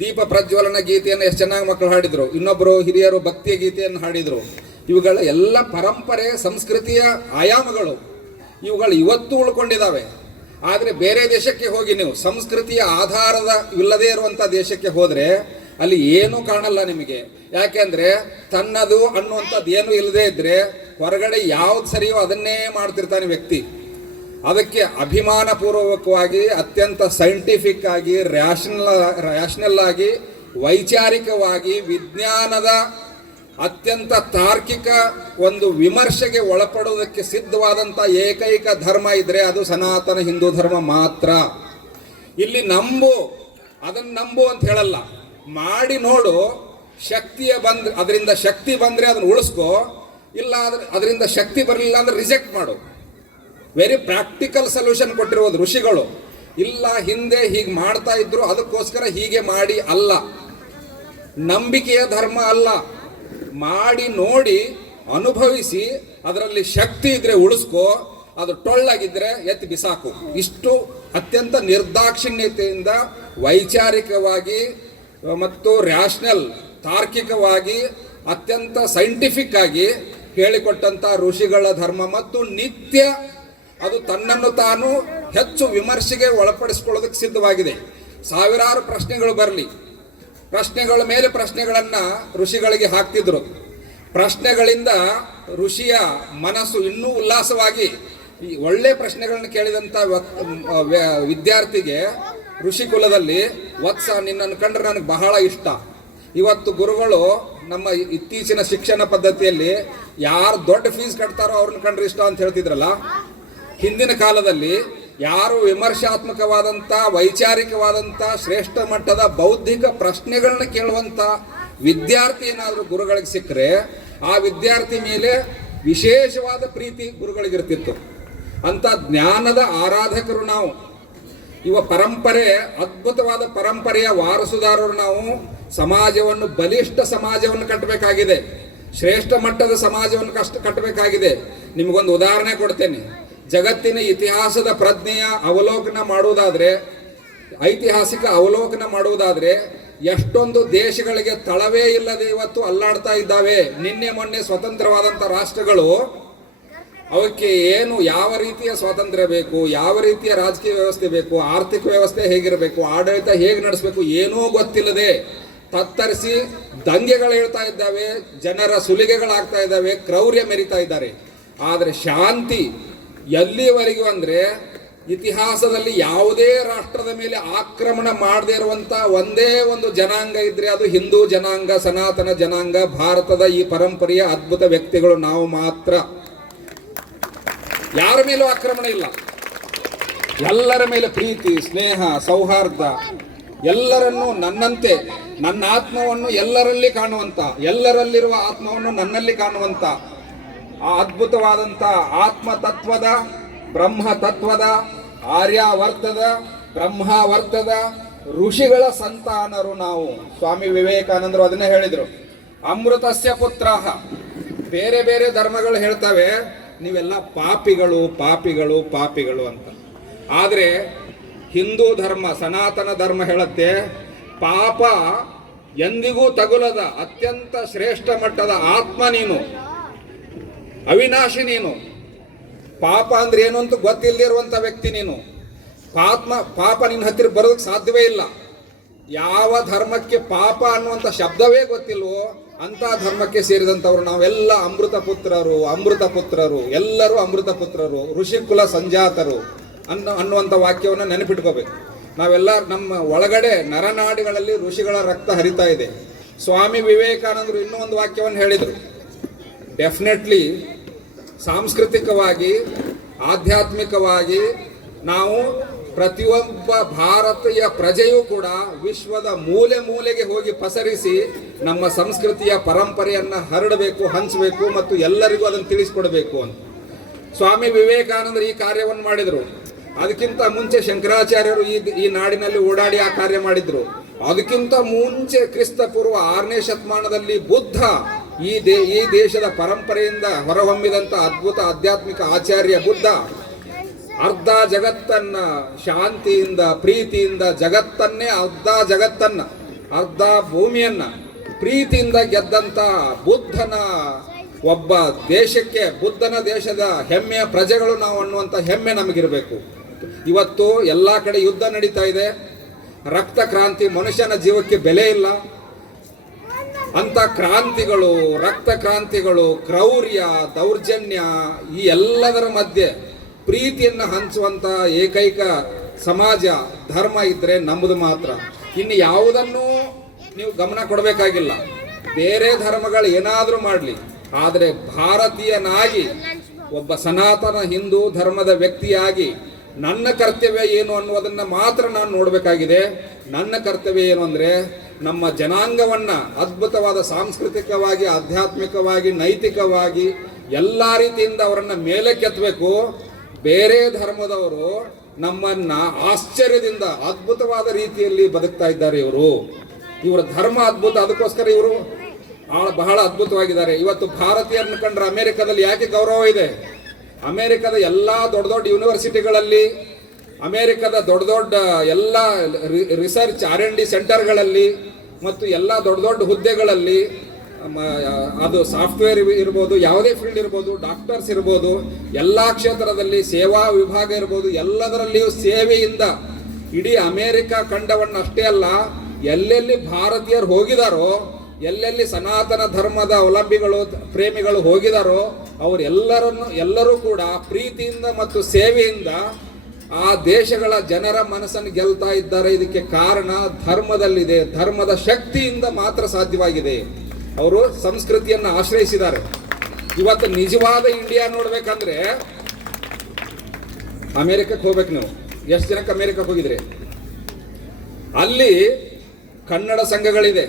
ದೀಪ ಪ್ರಜ್ವಲನ ಗೀತೆಯನ್ನು ಎಷ್ಟು ಚೆನ್ನಾಗಿ ಮಕ್ಕಳು ಹಾಡಿದರು, ಇನ್ನೊಬ್ಬರು ಹಿರಿಯರು ಭಕ್ತಿಯ ಗೀತೆಯನ್ನು ಹಾಡಿದರು. ಇವುಗಳ ಎಲ್ಲ ಪರಂಪರೆ ಸಂಸ್ಕೃತಿಯ ಆಯಾಮಗಳು, ಇವುಗಳು ಇವತ್ತು ಉಳ್ಕೊಂಡಿದ್ದಾವೆ. ಆದರೆ ಬೇರೆ ದೇಶಕ್ಕೆ ಹೋಗಿ ನೀವು ಸಂಸ್ಕೃತಿಯ ಆಧಾರದ ಇಲ್ಲದೇ ಇರುವಂಥ ದೇಶಕ್ಕೆ ಹೋದರೆ ಅಲ್ಲಿ ಏನೂ ಕಾಣಲ್ಲ ನಿಮಗೆ. ಯಾಕೆಂದರೆ ತನ್ನದು ಅನ್ನುವಂಥದ್ದು ಏನೂ ಇಲ್ಲದೇ ಇದ್ದರೆ ಹೊರಗಡೆ ಯಾವ್ದು ಸರಿಯೋ ಅದನ್ನೇ ಮಾಡ್ತಿರ್ತಾನೆ ವ್ಯಕ್ತಿ. ಅದಕ್ಕೆ ಅಭಿಮಾನಪೂರ್ವಕವಾಗಿ ಅತ್ಯಂತ ಸೈಂಟಿಫಿಕ್ ಆಗಿ ರ್ಯಾಷನಲ್ ಆಗಿ ವೈಚಾರಿಕವಾಗಿ ವಿಜ್ಞಾನದ ಅತ್ಯಂತ ತಾರ್ಕಿಕ ಒಂದು ವಿಮರ್ಶೆಗೆ ಒಳಪಡುವುದಕ್ಕೆ ಸಿದ್ಧವಾದಂಥ ಏಕೈಕ ಧರ್ಮ ಇದ್ರೆ ಅದು ಸನಾತನ ಹಿಂದೂ ಧರ್ಮ ಮಾತ್ರ. ಇಲ್ಲಿ ಅದನ್ನು ನಂಬು ಅಂತ ಹೇಳಲ್ಲ, ಮಾಡಿ ನೋಡು, ಅದರಿಂದ ಶಕ್ತಿ ಬಂದರೆ ಅದನ್ನು ಉಳಿಸ್ಕೋ, ಇಲ್ಲ ಅದರಿಂದ ಶಕ್ತಿ ಬರಲಿಲ್ಲ ಅಂದ್ರೆ ರಿಜೆಕ್ಟ್ ಮಾಡು. ವೆರಿ ಪ್ರಾಕ್ಟಿಕಲ್ ಸೊಲ್ಯೂಷನ್ ಕೊಟ್ಟಿರೋದು ಋಷಿಗಳು. ಇಲ್ಲ ಹಿಂದೆ ಹೀಗೆ ಮಾಡ್ತಾ ಇದ್ರು ಅದಕ್ಕೋಸ್ಕರ ಹೀಗೆ ಮಾಡಿ ಅಲ್ಲ, ನಂಬಿಕೆಯ ಧರ್ಮ ಅಲ್ಲ, ಮಾಡಿ ನೋಡಿ ಅನುಭವಿಸಿ ಅದರಲ್ಲಿ ಶಕ್ತಿ ಇದ್ರೆ ಉಳಿಸ್ಕೋ, ಅದು ಟೊಳ್ಳಾಗಿದ್ರೆ ಎತ್ತಿ ಬಿಸಾಕು. ಇಷ್ಟು ಅತ್ಯಂತ ನಿರ್ದಾಕ್ಷಿಣ್ಯತೆಯಿಂದ ವೈಚಾರಿಕವಾಗಿ ಮತ್ತು ರ್ಯಾಷನಲ್ ತಾರ್ಕಿಕವಾಗಿ ಅತ್ಯಂತ ಸೈಂಟಿಫಿಕ್ ಆಗಿ ಹೇಳಿಕೊಟ್ಟಂಥ ಋಷಿಗಳ ಧರ್ಮ ಮತ್ತು ನಿತ್ಯ ಅದು ತನ್ನನ್ನು ತಾನು ಹೆಚ್ಚು ವಿಮರ್ಶೆಗೆ ಒಳಪಡಿಸಿಕೊಳ್ಳೋದಕ್ಕೆ ಸಿದ್ಧವಾಗಿದೆ. ಸಾವಿರಾರು ಪ್ರಶ್ನೆಗಳು ಬರಲಿ, ಪ್ರಶ್ನೆಗಳ ಮೇಲೆ ಪ್ರಶ್ನೆಗಳನ್ನು ಋಷಿಗಳಿಗೆ ಹಾಕ್ತಿದ್ರು. ಪ್ರಶ್ನೆಗಳಿಂದ ಋಷಿಯ ಮನಸ್ಸು ಇನ್ನೂ ಉಲ್ಲಾಸವಾಗಿ ಈ ಒಳ್ಳೆ ಪ್ರಶ್ನೆಗಳನ್ನು ಕೇಳಿದಂಥ ವಿದ್ಯಾರ್ಥಿಗೆ ಋಷಿಕುಲದಲ್ಲಿ ವತ್ಸ ನಿನ್ನನ್ನು ಕಂಡ್ರೆ ನನಗೆ ಬಹಳ ಇಷ್ಟ. ಇವತ್ತು ಗುರುಗಳು ನಮ್ಮ ಇತ್ತೀಚಿನ ಶಿಕ್ಷಣ ಪದ್ಧತಿಯಲ್ಲಿ ಯಾರು ದೊಡ್ಡ ಫೀಸ್ ಕಟ್ತಾರೋ ಅವ್ರನ್ನ ಕಂಡ್ರೆ ಇಷ್ಟ ಅಂತ ಹೇಳ್ತಿದ್ರಲ್ಲ, ಹಿಂದಿನ ಕಾಲದಲ್ಲಿ ಯಾರು ವಿಮರ್ಶಾತ್ಮಕವಾದಂಥ ವೈಚಾರಿಕವಾದಂಥ ಶ್ರೇಷ್ಠ ಮಟ್ಟದ ಬೌದ್ಧಿಕ ಪ್ರಶ್ನೆಗಳನ್ನ ಕೇಳುವಂಥ ವಿದ್ಯಾರ್ಥಿ ಏನಾದರೂ ಗುರುಗಳಿಗೆ ಸಿಕ್ಕರೆ ಆ ವಿದ್ಯಾರ್ಥಿ ಮೇಲೆ ವಿಶೇಷವಾದ ಪ್ರೀತಿ ಗುರುಗಳಿಗಿರ್ತಿತ್ತು. ಅಂಥ ಜ್ಞಾನದ ಆರಾಧಕರು ನಾವು. ಪರಂಪರೆ ಅದ್ಭುತವಾದ ಪರಂಪರೆಯ ವಾರಸುದಾರರು ನಾವು. ಸಮಾಜವನ್ನು ಬಲಿಷ್ಠ ಸಮಾಜವನ್ನು ಕಟ್ಟಬೇಕಾಗಿದೆ, ಶ್ರೇಷ್ಠ ಮಟ್ಟದ ಸಮಾಜವನ್ನು ಕಟ್ಟಬೇಕಾಗಿದೆ. ನಿಮಗೊಂದು ಉದಾಹರಣೆ ಕೊಡ್ತೇನೆ. ಜಗತ್ತಿನ ಇತಿಹಾಸದ ಪ್ರಜ್ಞೆಯ ಅವಲೋಕನ ಮಾಡುವುದಾದರೆ, ಐತಿಹಾಸಿಕ ಅವಲೋಕನ ಮಾಡುವುದಾದರೆ ಎಷ್ಟೊಂದು ದೇಶಗಳಿಗೆ ತಳವೇ ಇಲ್ಲದೆ ಇವತ್ತು ಅಲ್ಲಾಡ್ತಾ ಇದ್ದಾವೆ. ನಿನ್ನೆ ಮೊನ್ನೆ ಸ್ವತಂತ್ರವಾದಂಥ ರಾಷ್ಟ್ರಗಳು ಅವಕ್ಕೆ ಯಾವ ರೀತಿಯ ಸ್ವಾತಂತ್ರ್ಯ ಬೇಕು, ಯಾವ ರೀತಿಯ ರಾಜಕೀಯ ವ್ಯವಸ್ಥೆ ಬೇಕು, ಆರ್ಥಿಕ ವ್ಯವಸ್ಥೆ ಹೇಗಿರಬೇಕು, ಆಡಳಿತ ಹೇಗೆ ನಡೆಸಬೇಕು ಏನೂ ಗೊತ್ತಿಲ್ಲದೆ ತತ್ತರಿಸಿ ದಂಗೆಗಳು ಹೇಳ್ತಾ ಇದ್ದಾವೆ, ಜನರ ಸುಲಿಗೆಗಳಾಗ್ತಾ ಇದ್ದಾವೆ, ಕ್ರೌರ್ಯ ಮೆರಿತಾ ಇದ್ದಾರೆ. ಆದರೆ ಶಾಂತಿ ಎಲ್ಲಿವರೆಗೂ ಅಂದರೆ ಇತಿಹಾಸದಲ್ಲಿ ಯಾವುದೇ ರಾಷ್ಟ್ರದ ಮೇಲೆ ಆಕ್ರಮಣ ಮಾಡದೇ ಇರುವಂಥ ಒಂದೇ ಒಂದು ಜನಾಂಗ ಇದ್ರೆ ಅದು ಹಿಂದೂ ಜನಾಂಗ, ಸನಾತನ ಜನಾಂಗ. ಭಾರತದ ಈ ಪರಂಪರೆಯ ಅದ್ಭುತ ವ್ಯಕ್ತಿಗಳು ನಾವು ಮಾತ್ರ. ಯಾರ ಮೇಲೂ ಆಕ್ರಮಣ ಇಲ್ಲ, ಎಲ್ಲರ ಮೇಲೆ ಪ್ರೀತಿ, ಸ್ನೇಹ, ಸೌಹಾರ್ದ, ಎಲ್ಲರನ್ನೂ ನನ್ನಂತೆ, ನನ್ನ ಆತ್ಮವನ್ನು ಎಲ್ಲರಲ್ಲಿ ಕಾಣುವಂತ, ಎಲ್ಲರಲ್ಲಿರುವ ಆತ್ಮವನ್ನು ನನ್ನಲ್ಲಿ ಕಾಣುವಂತ ಆ ಅದ್ಭುತವಾದಂಥ ಆತ್ಮತತ್ವದ, ಬ್ರಹ್ಮ ತತ್ವದ, ಆರ್ಯಾವರ್ತದ, ಬ್ರಹ್ಮಾವರ್ತದ ಋಷಿಗಳ ಸಂತಾನರು ನಾವು. ಸ್ವಾಮಿ ವಿವೇಕಾನಂದರು ಅದನ್ನೇ ಹೇಳಿದರು, ಅಮೃತಸ್ಯ ಪುತ್ರಾಹ. ಬೇರೆ ಬೇರೆ ಧರ್ಮಗಳು ಹೇಳ್ತವೆ ನೀವೆಲ್ಲ ಪಾಪಿಗಳು ಪಾಪಿಗಳು ಪಾಪಿಗಳು ಅಂತ. ಆದರೆ ಹಿಂದೂ ಧರ್ಮ, ಸನಾತನ ಧರ್ಮ ಹೇಳುತ್ತೆ ಪಾಪ ಎಂದಿಗೂ ತಗುಲದ ಅತ್ಯಂತ ಶ್ರೇಷ್ಠ ಮಟ್ಟದ ಆತ್ಮ ನೀನು, ಅವಿನಾಶಿ ನೀನು. ಪಾಪ ಅಂದ್ರೆ ಏನು ಅಂತ ಗೊತ್ತಿಲ್ಲದೆ ಇರುವಂಥ ವ್ಯಕ್ತಿ ನೀನು. ಪಾಪ ನಿನ್ನ ಹತ್ತಿರ ಬರೋದಕ್ಕೆ ಸಾಧ್ಯವೇ ಇಲ್ಲ. ಯಾವ ಧರ್ಮಕ್ಕೆ ಪಾಪ ಅನ್ನುವಂಥ ಶಬ್ದವೇ ಗೊತ್ತಿಲ್ವೋ ಅಂತ ಧರ್ಮಕ್ಕೆ ಸೇರಿದಂಥವ್ರು ನಾವೆಲ್ಲ ಅಮೃತ ಪುತ್ರರು, ಅಮೃತ ಪುತ್ರರು, ಎಲ್ಲರೂ ಅಮೃತ ಪುತ್ರರು, ಋಷಿಕುಲ ಸಂಜಾತರು ಅನ್ನುವಂಥ ವಾಕ್ಯವನ್ನು ನೆನಪಿಟ್ಕೋಬೇಕು. ನಾವೆಲ್ಲ ನಮ್ಮ ಒಳಗಡೆ ನರನಾಡಿಗಳಲ್ಲಿ ಋಷಿಗಳ ರಕ್ತ ಹರಿತಾ ಇದೆ. ಸ್ವಾಮಿ ವಿವೇಕಾನಂದರು ಇನ್ನೂ ಒಂದು ವಾಕ್ಯವನ್ನು ಹೇಳಿದರು, ಡೆಫಿನೆಟ್ಲಿ ಸಾಂಸ್ಕೃತಿಕವಾಗಿ, ಆಧ್ಯಾತ್ಮಿಕವಾಗಿ ನಾವು ಪ್ರತಿಯೊಬ್ಬ ಭಾರತೀಯ ಪ್ರಜೆಯೂ ಕೂಡ ವಿಶ್ವದ ಮೂಲೆ ಮೂಲೆಗೆ ಹೋಗಿ ಪಸರಿಸಿ ನಮ್ಮ ಸಂಸ್ಕೃತಿಯ ಪರಂಪರೆಯನ್ನು ಹರಡಬೇಕು, ಹಂಚಬೇಕು ಮತ್ತು ಎಲ್ಲರಿಗೂ ಅದನ್ನು ತಿಳಿಸ್ಕೊಡ್ಬೇಕು ಅಂತ ಸ್ವಾಮಿ ವಿವೇಕಾನಂದರು ಈ ಕಾರ್ಯವನ್ನು ಮಾಡಿದರು. ಅದಕ್ಕಿಂತ ಮುಂಚೆ ಶಂಕರಾಚಾರ್ಯರು ಈ ನಾಡಿನಲ್ಲಿ ಓಡಾಡಿ ಆ ಕಾರ್ಯ ಮಾಡಿದ್ರು. ಅದಕ್ಕಿಂತ ಮುಂಚೆ ಕ್ರಿಸ್ತ ಪೂರ್ವ 6ನೇ ಶತಮಾನದಲ್ಲಿ ಬುದ್ಧ ಈ ದೇಶದ ಪರಂಪರೆಯಿಂದ ಹೊರಹೊಮ್ಮಿದಂಥ ಅದ್ಭುತ ಆಧ್ಯಾತ್ಮಿಕ ಆಚಾರ್ಯ ಬುದ್ಧ ಅರ್ಧ ಜಗತ್ತನ್ನ ಶಾಂತಿಯಿಂದ, ಪ್ರೀತಿಯಿಂದ, ಅರ್ಧ ಜಗತ್ತನ್ನ ಅರ್ಧ ಭೂಮಿಯನ್ನ ಪ್ರೀತಿಯಿಂದ ಗೆದ್ದಂತ ಬುದ್ಧನ ಒಬ್ಬ ದೇಶಕ್ಕೆ, ಬುದ್ಧನ ದೇಶದ ಹೆಮ್ಮೆಯ ಪ್ರಜೆಗಳು ನಾವು ಅನ್ನುವಂಥ ಹೆಮ್ಮೆ ನಮಗಿರಬೇಕು. ಇವತ್ತು ಎಲ್ಲ ಕಡೆ ಯುದ್ಧ ನಡೀತಾ ಇದೆ, ರಕ್ತ ಕ್ರಾಂತಿ, ಮನುಷ್ಯನ ಜೀವಕ್ಕೆ ಬೆಲೆ ಇಲ್ಲ. ಅಂತ ಕ್ರಾಂತಿಗಳು, ರಕ್ತ ಕ್ರಾಂತಿಗಳು, ಕ್ರೌರ್ಯ, ದೌರ್ಜನ್ಯ, ಈ ಎಲ್ಲದರ ಮಧ್ಯೆ ಪ್ರೀತಿಯನ್ನು ಹಂಚುವಂತ ಏಕೈಕ ಸಮಾಜ ಧರ್ಮ ಇದ್ರೆ ನಮ್ಮದು ಮಾತ್ರ. ಇನ್ನು ಯಾವುದನ್ನೂ ನೀವು ಗಮನ ಕೊಡಬೇಕಾಗಿಲ್ಲ. ಬೇರೆ ಧರ್ಮಗಳು ಏನಾದರೂ ಮಾಡಲಿ, ಆದರೆ ಭಾರತೀಯನಾಗಿ ಒಬ್ಬ ಸನಾತನ ಹಿಂದೂ ಧರ್ಮದ ವ್ಯಕ್ತಿಯಾಗಿ ನನ್ನ ಕರ್ತವ್ಯ ಏನು ಅನ್ನೋದನ್ನ ಮಾತ್ರ ನಾನು ನೋಡಬೇಕಾಗಿದೆ. ನನ್ನ ಕರ್ತವ್ಯ ಏನು ಅಂದರೆ ನಮ್ಮ ಜನಾಂಗವನ್ನು ಅದ್ಭುತವಾದ ಸಾಂಸ್ಕೃತಿಕವಾಗಿ, ಆಧ್ಯಾತ್ಮಿಕವಾಗಿ, ನೈತಿಕವಾಗಿ ಎಲ್ಲ ರೀತಿಯಿಂದ ಅವರನ್ನು ಮೇಲೆ ಕೆತ್ತಬೇಕು. ಬೇರೆ ಧರ್ಮದವರು ನಮ್ಮನ್ನ ಆಶ್ಚರ್ಯದಿಂದ ಅದ್ಭುತವಾದ ರೀತಿಯಲ್ಲಿ ಬದುಕ್ತಾ ಇದ್ದಾರೆ. ಇವರ ಧರ್ಮ ಅದ್ಭುತ, ಅದಕ್ಕೋಸ್ಕರ ಇವರು ಬಹಳ ಅದ್ಭುತವಾಗಿದ್ದಾರೆ. ಇವತ್ತು ಭಾರತೀಯರನ್ನು ಕಂಡ್ರೆ ಅಮೆರಿಕದಲ್ಲಿ ಯಾಕೆ ಗೌರವ ಇದೆ? ಅಮೆರಿಕದ ಎಲ್ಲ ದೊಡ್ಡ ದೊಡ್ಡ ಯೂನಿವರ್ಸಿಟಿಗಳಲ್ಲಿ, ಅಮೆರಿಕದ ದೊಡ್ಡ ದೊಡ್ಡ ಎಲ್ಲ ರಿಸರ್ಚ್ R&D ಸೆಂಟರ್ಗಳಲ್ಲಿ ಮತ್ತು ಎಲ್ಲ ದೊಡ್ಡ ದೊಡ್ಡ ಹುದ್ದೆಗಳಲ್ಲಿ, ಅದು ಸಾಫ್ಟ್ವೇರ್ ಇರ್ಬೋದು, ಯಾವುದೇ ಫೀಲ್ಡ್ ಇರ್ಬೋದು, ಡಾಕ್ಟರ್ಸ್ ಇರ್ಬೋದು, ಎಲ್ಲ ಕ್ಷೇತ್ರದಲ್ಲಿ ಸೇವಾ ವಿಭಾಗ ಇರ್ಬೋದು, ಎಲ್ಲದರಲ್ಲಿಯೂ ಸೇವೆಯಿಂದ ಇಡೀ ಅಮೆರಿಕ ಖಂಡವನ್ನು ಅಷ್ಟೇ ಅಲ್ಲ, ಎಲ್ಲೆಲ್ಲಿ ಭಾರತೀಯರು ಹೋಗಿದಾರೋ, ಎಲ್ಲೆಲ್ಲಿ ಸನಾತನ ಧರ್ಮದ ಅವಲಂಬಿಗಳು, ಪ್ರೇಮಿಗಳು ಹೋಗಿದಾರೋ, ಎಲ್ಲರೂ ಕೂಡ ಪ್ರೀತಿಯಿಂದ ಮತ್ತು ಸೇವೆಯಿಂದ ಆ ದೇಶಗಳ ಜನರ ಮನಸ್ಸನ್ನು ಗೆಲ್ತಾ ಇದ್ದಾರೆ. ಇದಕ್ಕೆ ಕಾರಣ ಧರ್ಮದಲ್ಲಿದೆ, ಧರ್ಮದ ಶಕ್ತಿಯಿಂದ ಮಾತ್ರ ಸಾಧ್ಯವಾಗಿದೆ. ಅವರು ಸಂಸ್ಕೃತಿಯನ್ನು ಆಶ್ರಯಿಸಿದ್ದಾರೆ. ಇವತ್ತು ನಿಜವಾದ ಇಂಡಿಯಾ ನೋಡ್ಬೇಕಂದ್ರೆ ಅಮೆರಿಕಕ್ಕೆ ಹೋಗ್ಬೇಕು. ನೀವು ಎಷ್ಟು ಜನಕ್ಕೆ ಅಮೆರಿಕಕ್ಕೆ ಹೋಗಿದ್ರಿ? ಅಲ್ಲಿ ಕನ್ನಡ ಸಂಘಗಳಿದೆ,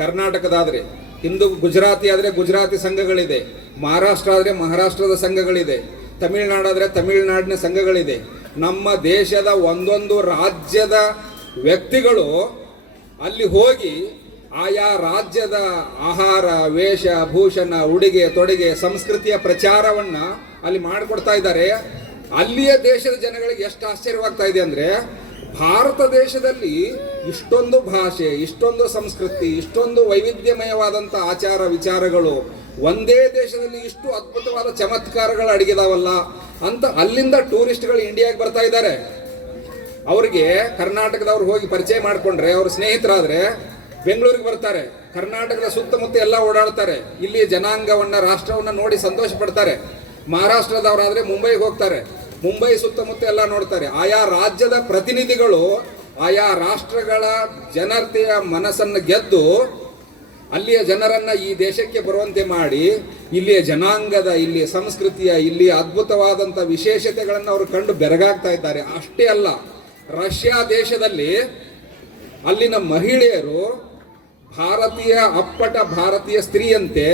ಕರ್ನಾಟಕದಾದರೆ, ಹಿಂದೂ ಗುಜರಾತಿ ಆದರೆ ಗುಜರಾತಿ ಸಂಘಗಳಿದೆ, ಮಹಾರಾಷ್ಟ್ರ ಆದರೆ ಮಹಾರಾಷ್ಟ್ರದ ಸಂಘಗಳಿದೆ, ತಮಿಳುನಾಡಾದರೆ ತಮಿಳುನಾಡಿನ ಸಂಘಗಳಿದೆ. ನಮ್ಮ ದೇಶದ ಒಂದೊಂದು ರಾಜ್ಯದ ವ್ಯಕ್ತಿಗಳು ಅಲ್ಲಿ ಹೋಗಿ ಆಯಾ ರಾಜ್ಯದ ಆಹಾರ, ವೇಷ, ಭೂಷಣ, ಉಡುಗೆ ತೊಡುಗೆ, ಸಂಸ್ಕೃತಿಯ ಪ್ರಚಾರವನ್ನ ಅಲ್ಲಿ ಮಾಡಿಕೊಡ್ತಾ ಇದ್ದಾರೆ. ಅಲ್ಲಿಯ ದೇಶದ ಜನಗಳಿಗೆ ಎಷ್ಟು ಆಶ್ಚರ್ಯವಾಗ್ತಾ ಇದೆ ಅಂದ್ರೆ, ಭಾರತ ದೇಶದಲ್ಲಿ ಇಷ್ಟೊಂದು ಭಾಷೆ, ಇಷ್ಟೊಂದು ಸಂಸ್ಕೃತಿ, ಇಷ್ಟೊಂದು ವೈವಿಧ್ಯಮಯವಾದಂಥ ಆಚಾರ ವಿಚಾರಗಳು, ಒಂದೇ ದೇಶದಲ್ಲಿ ಇಷ್ಟು ಅದ್ಭುತವಾದ ಚಮತ್ಕಾರಗಳು ಅಡಗಿದಾವಲ್ಲ ಅಂತ ಅಲ್ಲಿಂದ ಟೂರಿಸ್ಟ್ಗಳು ಇಂಡಿಯಾಗೆ ಬರ್ತಾ ಇದ್ದಾರೆ. ಅವ್ರಿಗೆ ಕರ್ನಾಟಕದವ್ರು ಹೋಗಿ ಪರಿಚಯ ಮಾಡಿಕೊಂಡ್ರೆ, ಅವ್ರ ಸ್ನೇಹಿತರಾದ್ರೆ ಬೆಂಗಳೂರಿಗೆ ಬರ್ತಾರೆ, ಕರ್ನಾಟಕದ ಸುತ್ತಮುತ್ತ ಎಲ್ಲ ಓಡಾಡ್ತಾರೆ, ಇಲ್ಲಿ ಜನಾಂಗವನ್ನ, ರಾಷ್ಟ್ರವನ್ನ ನೋಡಿ ಸಂತೋಷ ಪಡ್ತಾರೆ. ಮಹಾರಾಷ್ಟ್ರದವರಾದ್ರೆ ಮುಂಬೈಗೆ ಹೋಗ್ತಾರೆ, ಮುಂಬೈ ಸುತ್ತಮುತ್ತ ಎಲ್ಲ ನೋಡ್ತಾರೆ. ಆಯಾ ರಾಜ್ಯದ ಪ್ರತಿನಿಧಿಗಳು ಆಯಾ ರಾಷ್ಟ್ರಗಳ ಜನತೆಯ ಮನಸ್ಸನ್ನು ಗೆದ್ದು ಅಲ್ಲಿಯ ಜನರನ್ನ ಈ ದೇಶಕ್ಕೆ ಬರುವಂತೆ ಮಾಡಿ, ಇಲ್ಲಿಯ ಜನಾಂಗದ, ಇಲ್ಲಿಯ ಸಂಸ್ಕೃತಿಯ, ಇಲ್ಲಿಯ ಅದ್ಭುತವಾದಂಥ ವಿಶೇಷತೆಗಳನ್ನು ಅವರು ಕಂಡು ಬೆರಗಾಗ್ತಾ ಇದ್ದಾರೆ. ಅಷ್ಟೇ ಅಲ್ಲ, ರಷ್ಯಾ ದೇಶದಲ್ಲಿ ಅಲ್ಲಿನ ಮಹಿಳೆಯರು ಅಪ್ಪಟ ಭಾರತೀಯ ಸ್ತ್ರೀಯಂತೆ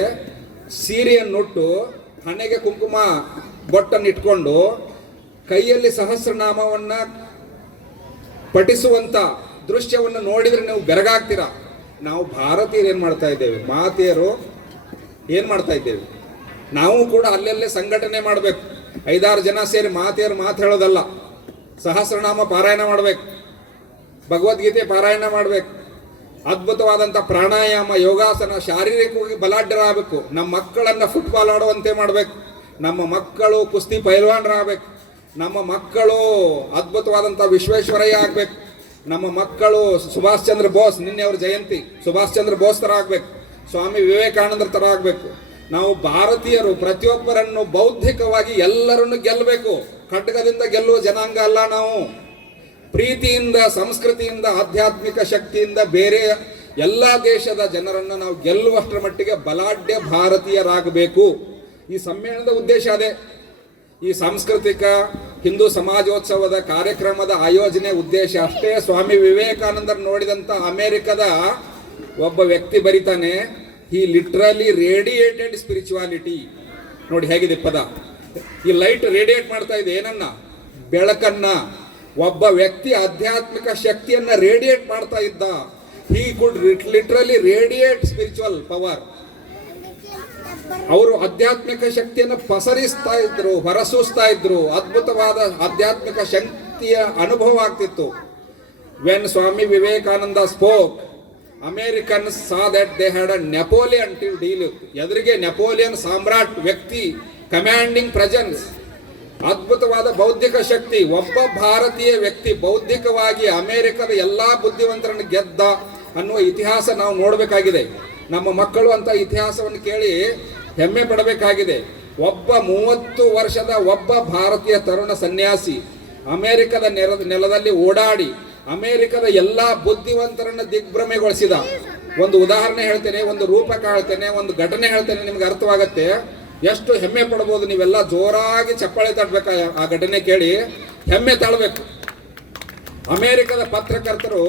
ಸೀರೆಯನ್ನುಟ್ಟು, ಹಣೆಗೆ ಕುಂಕುಮ ಬೊಟ್ಟನ್ನು ಇಟ್ಕೊಂಡು, ಕೈಯಲ್ಲಿ ಸಹಸ್ರನಾಮವನ್ನ ಪಠಿಸುವಂತ ದೃಶ್ಯವನ್ನು ನೋಡಿದ್ರೆ ನೀವು ಬೆರಗಾಗ್ತೀರಾ. ನಾವು ಭಾರತೀಯರು ಏನ್ ಮಾಡ್ತಾ ಇದ್ದೇವೆ? ಮಾತೆಯರು ಏನ್ ಮಾಡ್ತಾ ಇದ್ದೇವೆ? ನಾವು ಕೂಡ ಅಲ್ಲೆಲ್ಲೇ ಸಂಘಟನೆ ಮಾಡಬೇಕು. 5-6 ಜನ ಸೇರಿ ಮಾತೆಯರು ಮಾತು ಹೇಳೋದಲ್ಲ, ಸಹಸ್ರನಾಮ ಪಾರಾಯಣ ಮಾಡಬೇಕು, ಭಗವದ್ಗೀತೆ ಪಾರಾಯಣ ಮಾಡಬೇಕು, ಅದ್ಭುತವಾದಂಥ ಪ್ರಾಣಾಯಾಮ, ಯೋಗಾಸನ, ಶಾರೀರಿಕವಾಗಿ ಬಲಾಢ್ಯರಾಗಬೇಕು. ನಮ್ಮ ಮಕ್ಕಳನ್ನು ಫುಟ್ಬಾಲ್ ಆಡುವಂತೆ ಮಾಡಬೇಕು, ನಮ್ಮ ಮಕ್ಕಳು ಕುಸ್ತಿ ಪೈಲ್ವಾನರಾಗಬೇಕು, ನಮ್ಮ ಮಕ್ಕಳು ಅದ್ಭುತವಾದಂಥ ವಿಶ್ವೇಶ್ವರಯ್ಯ ಆಗಬೇಕು, ನಮ್ಮ ಮಕ್ಕಳು ಸುಭಾಷ್ ಚಂದ್ರ ಬೋಸ್, ನಿನ್ನೆ ಅವ್ರ ಜಯಂತಿ, ಸುಭಾಷ್ ಚಂದ್ರ ಬೋಸ್ ಥರ ಆಗಬೇಕು, ಸ್ವಾಮಿ ವಿವೇಕಾನಂದರ ಥರ ಆಗಬೇಕು. ನಾವು ಭಾರತೀಯರು ಪ್ರತಿಯೊಬ್ಬರನ್ನು ಬೌದ್ಧಿಕವಾಗಿ ಎಲ್ಲರನ್ನು ಗೆಲ್ಲಬೇಕು. ಖಡ್ಗದಿಂದ ಗೆಲ್ಲುವ ಜನಾಂಗ ಅಲ್ಲ ನಾವು. ಪ್ರೀತಿಯಿಂದ, ಸಂಸ್ಕೃತಿಯಿಂದ, ಆಧ್ಯಾತ್ಮಿಕ ಶಕ್ತಿಯಿಂದ ಬೇರೆ ಎಲ್ಲ ದೇಶದ ಜನರನ್ನು ನಾವು ಗೆಲ್ಲುವಷ್ಟರ ಮಟ್ಟಿಗೆ ಬಲಾಢ್ಯ ಭಾರತೀಯರಾಗಬೇಕು. ಈ ಸಮ್ಮೇಳನದ ಉದ್ದೇಶ ಅದೇ. ಈ ಸಾಂಸ್ಕೃತಿಕ ಹಿಂದೂ ಸಮಾಜೋತ್ಸವದ ಕಾರ್ಯಕ್ರಮದ ಆಯೋಜನೆ ಉದ್ದೇಶ ಅಷ್ಟೇ. ಸ್ವಾಮಿ ವಿವೇಕಾನಂದರು ನೋಡಿದಂಥ ಅಮೆರಿಕದ ಒಬ್ಬ ವ್ಯಕ್ತಿ ಬರಿತಾನೆ, ಹಿ ಲಿಟ್ರಲಿ ರೇಡಿಯೇಟೆಡ್ ಸ್ಪಿರಿಚುವಾಲಿಟಿ. ನೋಡಿ ಹೇಗಿದೆ ಪದ. ಈ ಲೈಟ್ ರೇಡಿಯೇಟ್ ಮಾಡ್ತಾ ಇದೆ ಏನನ್ನ? ಬೆಳಕನ್ನ. ಒಬ್ಬ ವ್ಯಕ್ತಿ ಆಧ್ಯಾತ್ಮಿಕ ಶಕ್ತಿಯನ್ನ ರೇಡಿಯೇಟ್ ಮಾಡ್ತಾ ಇದ್ದ. ಹಿ ಕುಡ್ ಲಿಟ್ರಲಿ ರೇಡಿಯೇಟ್ ಸ್ಪಿರಿಚುವಲ್ ಪವರ್. ಅವರು ಆಧ್ಯಾತ್ಮಿಕ ಶಕ್ತಿಯನ್ನು ಪಸರಿಸ್ತಾ ಇದ್ರು, ಹೊರಸೂಸ್ತಾ ಇದ್ರು. ಅದ್ಭುತವಾದ ಆಧ್ಯಾತ್ಮಿಕ ಶಕ್ತಿಯ ಅನುಭವ ಆಗ್ತಿತ್ತು. When Swami Vivekananda spoke, Americans saw that they had a Napoleon to deal with. ಎದುರಿಗೆ ನೆಪೋಲಿಯನ್ ಸಾಮ್ರಾಟ್ ವ್ಯಕ್ತಿ, ಕಮಾಂಡಿಂಗ್ ಪ್ರೆಸೆನ್ಸ್, ಅದ್ಭುತವಾದ ಬೌದ್ಧಿಕ ಶಕ್ತಿ. ಒಬ್ಬ ಭಾರತೀಯ ವ್ಯಕ್ತಿ ಬೌದ್ಧಿಕವಾಗಿ ಅಮೆರಿಕದ ಎಲ್ಲಾ ಬುದ್ಧಿವಂತರನ್ನು ಗೆದ್ದ ಅನ್ನುವ ಇತಿಹಾಸ ನಾವು ನೋಡಬೇಕಾಗಿದೆ. ನಮ್ಮ ಮಕ್ಕಳು ಅಂತ ಇತಿಹಾಸವನ್ನು ಕೇಳಿ ಹೆಮ್ಮೆ ಪಡಬೇಕಾಗಿದೆ. ಒಬ್ಬ 30 ವರ್ಷದ ಒಬ್ಬ ಭಾರತೀಯ ತರುಣ ಸನ್ಯಾಸಿ ಅಮೆರಿಕದ ನೆಲದಲ್ಲಿ ಓಡಾಡಿ ಅಮೆರಿಕದ ಎಲ್ಲಾ ಬುದ್ಧಿವಂತರನ್ನ ದಿಗ್ಭ್ರಮೆಗೊಳಿಸಿದ. ಒಂದು ಉದಾಹರಣೆ ಹೇಳ್ತೇನೆ, ಒಂದು ರೂಪಕ ಹೇಳ್ತೇನೆ, ಒಂದು ಘಟನೆ ಹೇಳ್ತೇನೆ, ನಿಮ್ಗೆ ಅರ್ಥವಾಗತ್ತೆ. ಎಷ್ಟು ಹೆಮ್ಮೆ ಪಡಬಹುದು. ನೀವೆಲ್ಲ ಜೋರಾಗಿ ಚಪ್ಪಾಳೆ ತಟ್ಟಬೇಕು. ಆ ಘಟನೆ ಕೇಳಿ ಹೆಮ್ಮೆ ತಾಳ್ಬೇಕು. ಅಮೆರಿಕದ ಪತ್ರಕರ್ತರು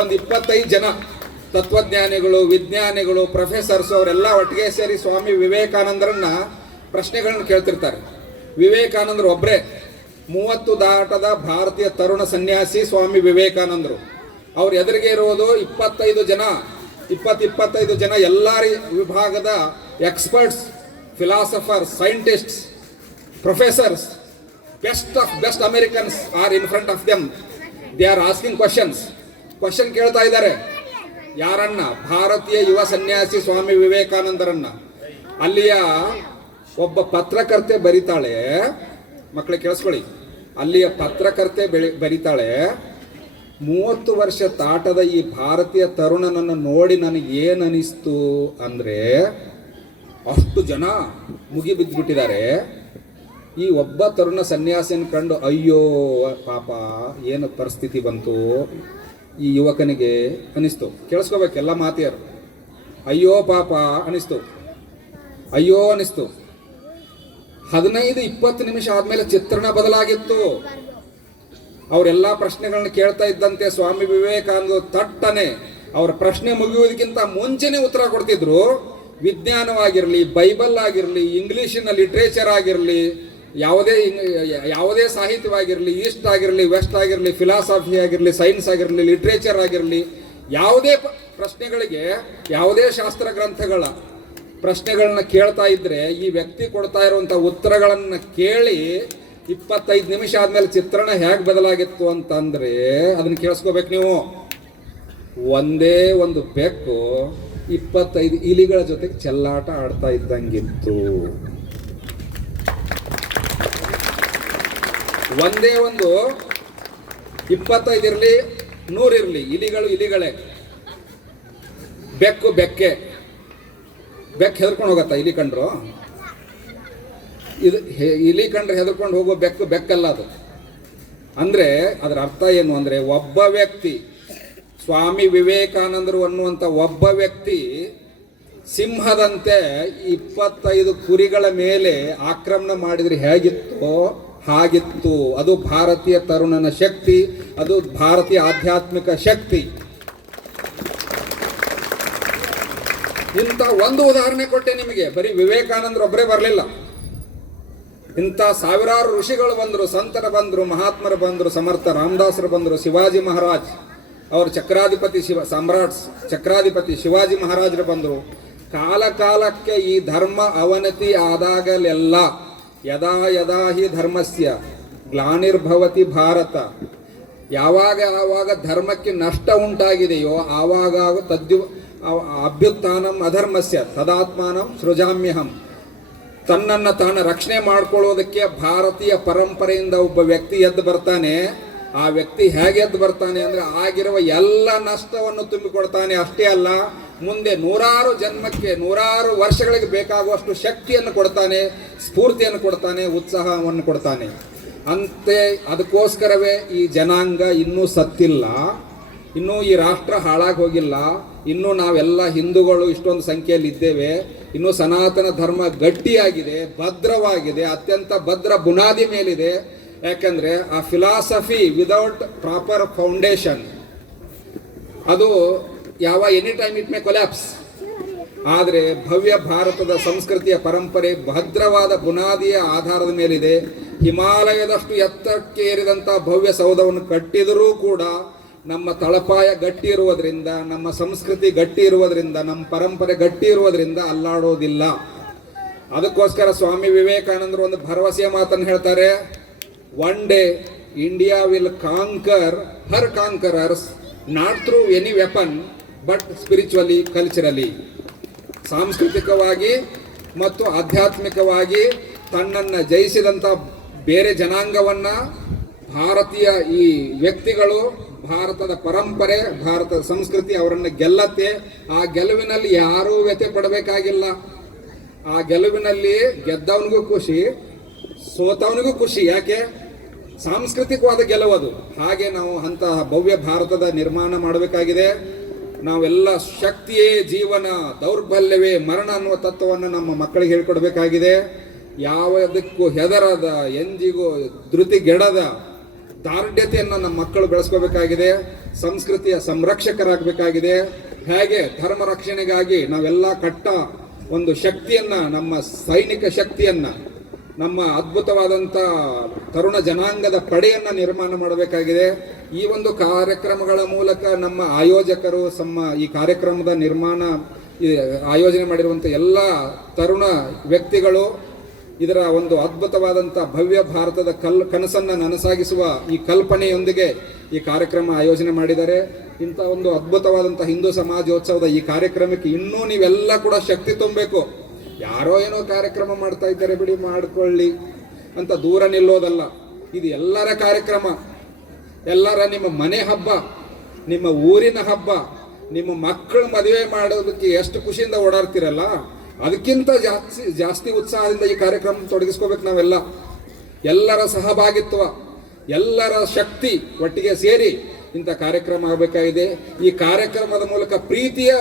ಒಂದು 25 ಜನ ತತ್ವಜ್ಞಾನಿಗಳು, ವಿಜ್ಞಾನಿಗಳು, ಪ್ರೊಫೆಸರ್ಸ್ ಅವರೆಲ್ಲ ಒಟ್ಟಿಗೆ ಸೇರಿ ಸ್ವಾಮಿ ವಿವೇಕಾನಂದರನ್ನ ಪ್ರಶ್ನೆಗಳನ್ನು ಕೇಳ್ತಿರ್ತಾರೆ. ವಿವೇಕಾನಂದರು ಒಬ್ಬರೇ 30 ದಾಟದ ಭಾರತೀಯ ತರುಣ ಸನ್ಯಾಸಿ ಸ್ವಾಮಿ ವಿವೇಕಾನಂದರು. ಅವ್ರ ಎದುರಿಗೆ ಇರುವುದು 25 ಜನ ಎಲ್ಲ ವಿಭಾಗದ experts, philosophers, scientists, professors, best Americans are in front of them. They are asking question ಕೇಳ್ತಾ ಇದ್ದಾರೆ. ಯಾರನ್ನ? ಭಾರತೀಯ ಯುವ ಸನ್ಯಾಸಿ ಸ್ವಾಮಿ ವಿವೇಕಾನಂದರನ್ನ. ಅಲ್ಲಿಯ ಒಬ್ಬ ಪತ್ರಕರ್ತೆ ಬರಿತಾಳೆ, ಮಕ್ಕಳಿಗೆ ಕೇಳಿಸ್ಕೊಳ್ಳಿ, ಅಲ್ಲಿಯ ಪತ್ರಕರ್ತೆ ಬರಿತಾಳೆ, 30 ವರ್ಷ ತಾಟದ ಈ ಭಾರತೀಯ ತರುಣನನ್ನು ನೋಡಿ ನನಗೆ ಏನು ಅನಿಸ್ತು ಅಂದರೆ, ಅಷ್ಟು ಜನ ಮುಗಿಬಿದ್ದುಬಿಟ್ಟಿದ್ದಾರೆ. ಈ ಒಬ್ಬ ತರುಣ ಸನ್ಯಾಸಿನ ಕಂಡು ಅಯ್ಯೋ ಪಾಪ ಏನು ಪರಿಸ್ಥಿತಿ ಬಂತು ಈ ಯುವಕನಿಗೆ ಅನಿಸ್ತು. ಕೇಳಿಸ್ಕೋಬೇಕು ಎಲ್ಲ ಮಾತಿಯರು. ಅಯ್ಯೋ ಪಾಪ ಅನಿಸ್ತು, ಅಯ್ಯೋ ಅನಿಸ್ತು. 15-20 ನಿಮಿಷ ಆದ್ಮೇಲೆ ಚಿತ್ರಣ ಬದಲಾಗಿತ್ತು. ಅವರೆಲ್ಲ ಪ್ರಶ್ನೆಗಳನ್ನ ಕೇಳ್ತಾ ಇದ್ದಂತೆ ಸ್ವಾಮಿ ವಿವೇಕಾನಂದ ತಟ್ಟನೆ ಅವರ ಪ್ರಶ್ನೆ ಮುಗಿಯುವುದಕ್ಕಿಂತ ಮುಂಚೆನೆ ಉತ್ತರ ಕೊಡ್ತಿದ್ರು. ವಿಜ್ಞಾನವಾಗಿರಲಿ, ಬೈಬಲ್ ಆಗಿರಲಿ, ಇಂಗ್ಲಿಷಿನ ಲಿಟ್ರೇಚರ್ ಆಗಿರಲಿ, ಯಾವುದೇ ಸಾಹಿತ್ಯವಾಗಿರಲಿ, ಈಸ್ಟ್ ಆಗಿರಲಿ, ವೆಸ್ಟ್ ಆಗಿರಲಿ, ಫಿಲಾಸಫಿ ಆಗಿರಲಿ, ಸೈನ್ಸ್ ಆಗಿರಲಿ, ಲಿಟ್ರೇಚರ್ ಆಗಿರಲಿ, ಯಾವುದೇ ಪ್ರಶ್ನೆಗಳಿಗೆ, ಯಾವುದೇ ಶಾಸ್ತ್ರ ಗ್ರಂಥಗಳ ಪ್ರಶ್ನೆಗಳನ್ನ ಕೇಳ್ತಾ ಇದ್ರೆ ಈ ವ್ಯಕ್ತಿ ಕೊಡ್ತಾ ಇರುವಂಥ ಉತ್ತರಗಳನ್ನು ಕೇಳಿ 25 ನಿಮಿಷ ಆದ್ಮೇಲೆ ಚಿತ್ರಣ ಹೇಗೆ ಬದಲಾಗಿತ್ತು ಅಂತಂದ್ರೆ ಅದನ್ನ ಕೇಳಿಸ್ಕೋಬೇಕು ನೀವು. ಒಂದೇ ಒಂದು ಬೆಕ್ಕು 25 ಇಲಿಗಳ ಜೊತೆಗೆ ಚೆಲ್ಲಾಟ ಆಡ್ತಾ ಇದ್ದಂಗಿತ್ತು. ಒಂದೇ ಒಂದು 25 ಇರಲಿ 100 ಇರಲಿ, ಇಲಿಗಳೇ, ಬೆಕ್ಕೆ ಹೆದರ್ಕೊಂಡು ಹೋಗತ್ತಾ? ಇಲಿ ಕಂಡ್ರು ಇದು ಇಲಿ ಕಂಡ್ರೆ ಹೆದರ್ಕೊಂಡು ಹೋಗೋ ಬೆಕ್ಕಲ್ಲ ಅದು. ಅಂದ್ರೆ ಅದರ ಅರ್ಥ ಏನು ಅಂದ್ರೆ, ಒಬ್ಬ ವ್ಯಕ್ತಿ ಸ್ವಾಮಿ ವಿವೇಕಾನಂದರು ಅನ್ನುವಂಥ ಒಬ್ಬ ವ್ಯಕ್ತಿ ಸಿಂಹದಂತೆ 25 ಕುರಿಗಳ ಮೇಲೆ ಆಕ್ರಮಣ ಮಾಡಿದ್ರೆ ಹೇಗಿತ್ತೋ ಹಾಗಿತ್ತು. ಅದು ಭಾರತೀಯ ತರುಣನ ಶಕ್ತಿ, ಅದು ಭಾರತೀಯ ಆಧ್ಯಾತ್ಮಿಕ ಶಕ್ತಿ. ಇಂಥ ಒಂದು ಉದಾಹರಣೆ ಕೊಟ್ಟೆ ನಿಮಗೆ. ಬರೀ ವಿವೇಕಾನಂದರು ಒಬ್ಬರೇ ಬರಲಿಲ್ಲ, ಇಂಥ ಸಾವಿರಾರು ಋಷಿಗಳು ಬಂದರು, ಸಂತರ ಬಂದರು, ಮಹಾತ್ಮರು ಬಂದರು, ಸಮರ್ಥ ರಾಮದಾಸರು ಬಂದರು, ಶಿವಾಜಿ ಮಹಾರಾಜ್ ಅವರು ಚಕ್ರಾಧಿಪತಿ ಶಿವಾಜಿ ಮಹಾರಾಜರು ಬಂದರು. ಕಾಲಕ್ಕೆ ಈ ಧರ್ಮ ಅವನತಿ ಆದಾಗಲೆಲ್ಲ ಯದಾ ಹಿ ಧರ್ಮಸ್ಯ ಗ್ಲಾನಿರ್ಭವತಿ ಭಾರತ, ಯಾವಾಗ ಧರ್ಮಕ್ಕೆ ನಷ್ಟ ಉಂಟಾಗಿದೆಯೋ ಆವಾಗ ಅಭ್ಯುತ್ಥಾನಂ ಅಧರ್ಮಸ್ಯ ತದಾತ್ಮಾನಂ ಸೃಜಾಮ್ಯಹಂ. ತನ್ನನ್ನು ತಾನು ರಕ್ಷಣೆ ಮಾಡ್ಕೊಳ್ಳೋದಕ್ಕೆ ಭಾರತೀಯ ಪರಂಪರೆಯಿಂದ ಒಬ್ಬ ವ್ಯಕ್ತಿ ಎದ್ದು ಬರ್ತಾನೆ. ಆ ವ್ಯಕ್ತಿ ಹೇಗೆ ಎದ್ದು ಬರ್ತಾನೆ ಅಂದರೆ, ಆಗಿರುವ ಎಲ್ಲ ನಷ್ಟವನ್ನು ತುಂಬಿಕೊಡ್ತಾನೆ. ಅಷ್ಟೇ ಅಲ್ಲ, ಮುಂದೆ ನೂರಾರು ವರ್ಷಗಳಿಗೆ ಬೇಕಾಗುವಷ್ಟು ಶಕ್ತಿಯನ್ನು ಕೊಡ್ತಾನೆ, ಸ್ಫೂರ್ತಿಯನ್ನು ಕೊಡ್ತಾನೆ, ಉತ್ಸಾಹವನ್ನು ಕೊಡ್ತಾನೆ. ಅಂತೆ ಅದಕ್ಕೋಸ್ಕರವೇ ಈ ಜನಾಂಗ ಇನ್ನೂ ಸತ್ತಿಲ್ಲ, ಇನ್ನೂ ಈ ರಾಷ್ಟ್ರ ಹಾಳಾಗಿ ಹೋಗಿಲ್ಲ, ಇನ್ನೂ ನಾವೆಲ್ಲ ಹಿಂದೂಗಳು ಇಷ್ಟೊಂದು ಸಂಖ್ಯೆಯಲ್ಲಿ ಇದ್ದೇವೆ. ಇನ್ನೂ ಸನಾತನ ಧರ್ಮ ಗಟ್ಟಿಯಾಗಿದೆ, ಭದ್ರವಾಗಿದೆ, ಅತ್ಯಂತ ಭದ್ರ ಬುನಾದಿ ಮೇಲಿದೆ. ಯಾಕಂದ್ರೆ ಆ ಫಿಲಾಸಫಿ ವಿದೌಟ್ ಪ್ರಾಪರ್ ಫೌಂಡೇಶನ್ ಅದು any time it may collapse. ಆದರೆ ಭವ್ಯ ಭಾರತದ ಸಂಸ್ಕೃತಿಯ ಪರಂಪರೆ ಭದ್ರವಾದ ಬುನಾದಿಯ ಆಧಾರದ ಮೇಲಿದೆ. ಹಿಮಾಲಯದಷ್ಟು ಎತ್ತರಕ್ಕೆ ಏರಿದಂಥ ಭವ್ಯ ಸೌಧವನ್ನು ಕಟ್ಟಿದರೂ ಕೂಡ ನಮ್ಮ ತಳಪಾಯ ಗಟ್ಟಿ ಇರುವುದರಿಂದ, ನಮ್ಮ ಸಂಸ್ಕೃತಿ ಗಟ್ಟಿ ಇರುವುದರಿಂದ, ನಮ್ಮ ಪರಂಪರೆ ಗಟ್ಟಿ ಇರುವುದರಿಂದ ಅಲ್ಲಾಡೋದಿಲ್ಲ. ಅದಕ್ಕೋಸ್ಕರ ಸ್ವಾಮಿ ವಿವೇಕಾನಂದರು ಒಂದು ಭರವಸೆಯ ಮಾತನ್ನು ಹೇಳ್ತಾರೆ. One day India will conquer her conquerors not through any weapon but spiritually, culturally, ಸಾಂಸ್ಕೃತಿಕವಾಗಿ ಮತ್ತು ಆಧ್ಯಾತ್ಮಿಕವಾಗಿ ತನ್ನನ್ನು ಜಯಿಸಿದಂಥ ಬೇರೆ ಜನಾಂಗವನ್ನ ಭಾರತೀಯ ಈ ವ್ಯಕ್ತಿಗಳು, ಭಾರತದ ಪರಂಪರೆ, ಭಾರತದ ಸಂಸ್ಕೃತಿ ಅವರನ್ನು ಗೆಲ್ಲತ್ತೆ. ಆ ಗೆಲುವಿನಲ್ಲಿ ಯಾರೂ ವ್ಯಥೆ ಪಡಬೇಕಾಗಿಲ್ಲ. ಆ ಗೆಲುವಿನಲ್ಲಿ ಗೆದ್ದವನಿಗೂ ಖುಷಿ, ಸೋತವನಿಗೂ ಖುಷಿ. ಯಾಕೆ? ಸಾಂಸ್ಕೃತಿಕವಾದ ಗೆಲುವದು. ಹಾಗೆ ನಾವು ಅಂತಹ ಭವ್ಯ ಭಾರತದ ನಿರ್ಮಾಣ ಮಾಡಬೇಕಾಗಿದೆ. ನಾವೆಲ್ಲ ಶಕ್ತಿಯೇ ಜೀವನ, ದೌರ್ಬಲ್ಯವೇ ಮರಣ ಅನ್ನುವ ತತ್ವವನ್ನು ನಮ್ಮ ಮಕ್ಕಳಿಗೆ ಹೇಳ್ಕೊಡ್ಬೇಕಾಗಿದೆ. ಯಾವುದಕ್ಕೂ ಹೆದರದ, ಎಂದಿಗೂ ಧೃತಿಗೆಡದ ದಾರ್ಢ್ಯತೆಯನ್ನು ನಮ್ಮ ಮಕ್ಕಳು ಬೆಳೆಸ್ಕೋಬೇಕಾಗಿದೆ. ಸಂಸ್ಕೃತಿಯ ಸಂರಕ್ಷಕರಾಗಬೇಕಾಗಿದೆ. ಹೇಗೆ ಧರ್ಮ ರಕ್ಷಣೆಗಾಗಿ ನಾವೆಲ್ಲ ಕಟ್ಟ ಒಂದು ಶಕ್ತಿಯನ್ನ, ನಮ್ಮ ಸೈನಿಕ ಶಕ್ತಿಯನ್ನ, ನಮ್ಮ ಅದ್ಭುತವಾದಂಥ ತರುಣ ಜನಾಂಗದ ಪಡೆಯನ್ನ ನಿರ್ಮಾಣ ಮಾಡಬೇಕಾಗಿದೆ. ಈ ಒಂದು ಕಾರ್ಯಕ್ರಮಗಳ ಮೂಲಕ ನಮ್ಮ ಆಯೋಜಕರು ಈ ಕಾರ್ಯಕ್ರಮದ ಆಯೋಜನೆ ಮಾಡಿರುವಂಥ ಎಲ್ಲ ತರುಣ ವ್ಯಕ್ತಿಗಳು ಇದರ ಒಂದು ಅದ್ಭುತವಾದಂಥ ಭವ್ಯ ಭಾರತದ ಕನಸನ್ನು ನನಸಾಗಿಸುವ ಈ ಕಲ್ಪನೆಯೊಂದಿಗೆ ಈ ಕಾರ್ಯಕ್ರಮ ಆಯೋಜನೆ ಮಾಡಿದ್ದಾರೆ. ಇಂಥ ಒಂದು ಅದ್ಭುತವಾದಂಥ ಹಿಂದೂ ಸಮಾಜೋತ್ಸವದ ಈ ಕಾರ್ಯಕ್ರಮಕ್ಕೆ ಇನ್ನೂ ನೀವೆಲ್ಲ ಕೂಡ ಶಕ್ತಿ ತುಂಬಬೇಕು. ಯಾರೋ ಏನೋ ಕಾರ್ಯಕ್ರಮ ಮಾಡ್ತಾ ಇದ್ದಾರೆ, ಬಿಡಿ ಮಾಡಿಕೊಳ್ಳಿ ಅಂತ ದೂರ ನಿಲ್ಲೋದಲ್ಲ. ಇದು ಎಲ್ಲರ ಕಾರ್ಯಕ್ರಮ, ಎಲ್ಲರ ನಿಮ್ಮ ಮನೆ ಹಬ್ಬ, ನಿಮ್ಮ ಊರಿನ ಹಬ್ಬ. ನಿಮ್ಮ ಮಕ್ಕಳು ಮದುವೆ ಮಾಡೋದಕ್ಕೆ ಎಷ್ಟು ಖುಷಿಯಿಂದ ಓಡಾಡ್ತಿರಲ್ಲ, ಅದಕ್ಕಿಂತ ಜಾಸ್ತಿ ಉತ್ಸಾಹದಿಂದ ಈ ಕಾರ್ಯಕ್ರಮ ತೊಡಗಿಸ್ಕೋಬೇಕು ನಾವೆಲ್ಲ. ಎಲ್ಲರ ಸಹಭಾಗಿತ್ವ, ಎಲ್ಲರ ಶಕ್ತಿ ಒಟ್ಟಿಗೆ ಸೇರಿ ಇಂಥ ಕಾರ್ಯಕ್ರಮ ಆಗಬೇಕಾಗಿದೆ. ಈ ಕಾರ್ಯಕ್ರಮದ ಮೂಲಕ ಪ್ರೀತಿಯ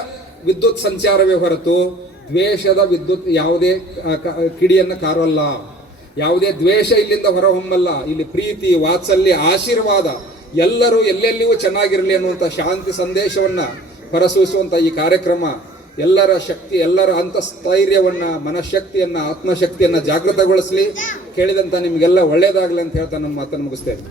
ವಿದ್ಯುತ್ ಸಂಚಾರವೇ ಹೊರತು ದ್ವೇಷದ ವಿದ್ಯುತ್ ಯಾವುದೇ ಕಿಡಿಯನ್ನು ಕಾರಲ್ಲ. ಯಾವುದೇ ದ್ವೇಷ ಇಲ್ಲಿಂದ ಹೊರಹೊಮ್ಮಲ್ಲ. ಇಲ್ಲಿ ಪ್ರೀತಿ, ವಾತ್ಸಲ್ಯ, ಆಶೀರ್ವಾದ, ಎಲ್ಲರೂ ಎಲ್ಲೆಲ್ಲಿಯೂ ಚೆನ್ನಾಗಿರಲಿ ಅನ್ನುವಂಥ ಶಾಂತಿ ಸಂದೇಶವನ್ನು ಹೊರಸೂಸುವಂಥ ಈ ಕಾರ್ಯಕ್ರಮ ಎಲ್ಲರ ಶಕ್ತಿ, ಎಲ್ಲರ ಅಂತಸ್ಥೈರ್ಯವನ್ನ, ಮನಶಕ್ತಿಯನ್ನ, ಆತ್ಮಶಕ್ತಿಯನ್ನ ಜಾಗೃತಗೊಳಿಸಲಿ. ಕೇಳಿದಂತ ನಿಮಗೆಲ್ಲ ಒಳ್ಳೇದಾಗಲಿ ಅಂತ ಹೇಳ್ತಾ ನನ್ನ ಮಾತನ್ನು ಮುಗಿಸ್ತೇನೆ.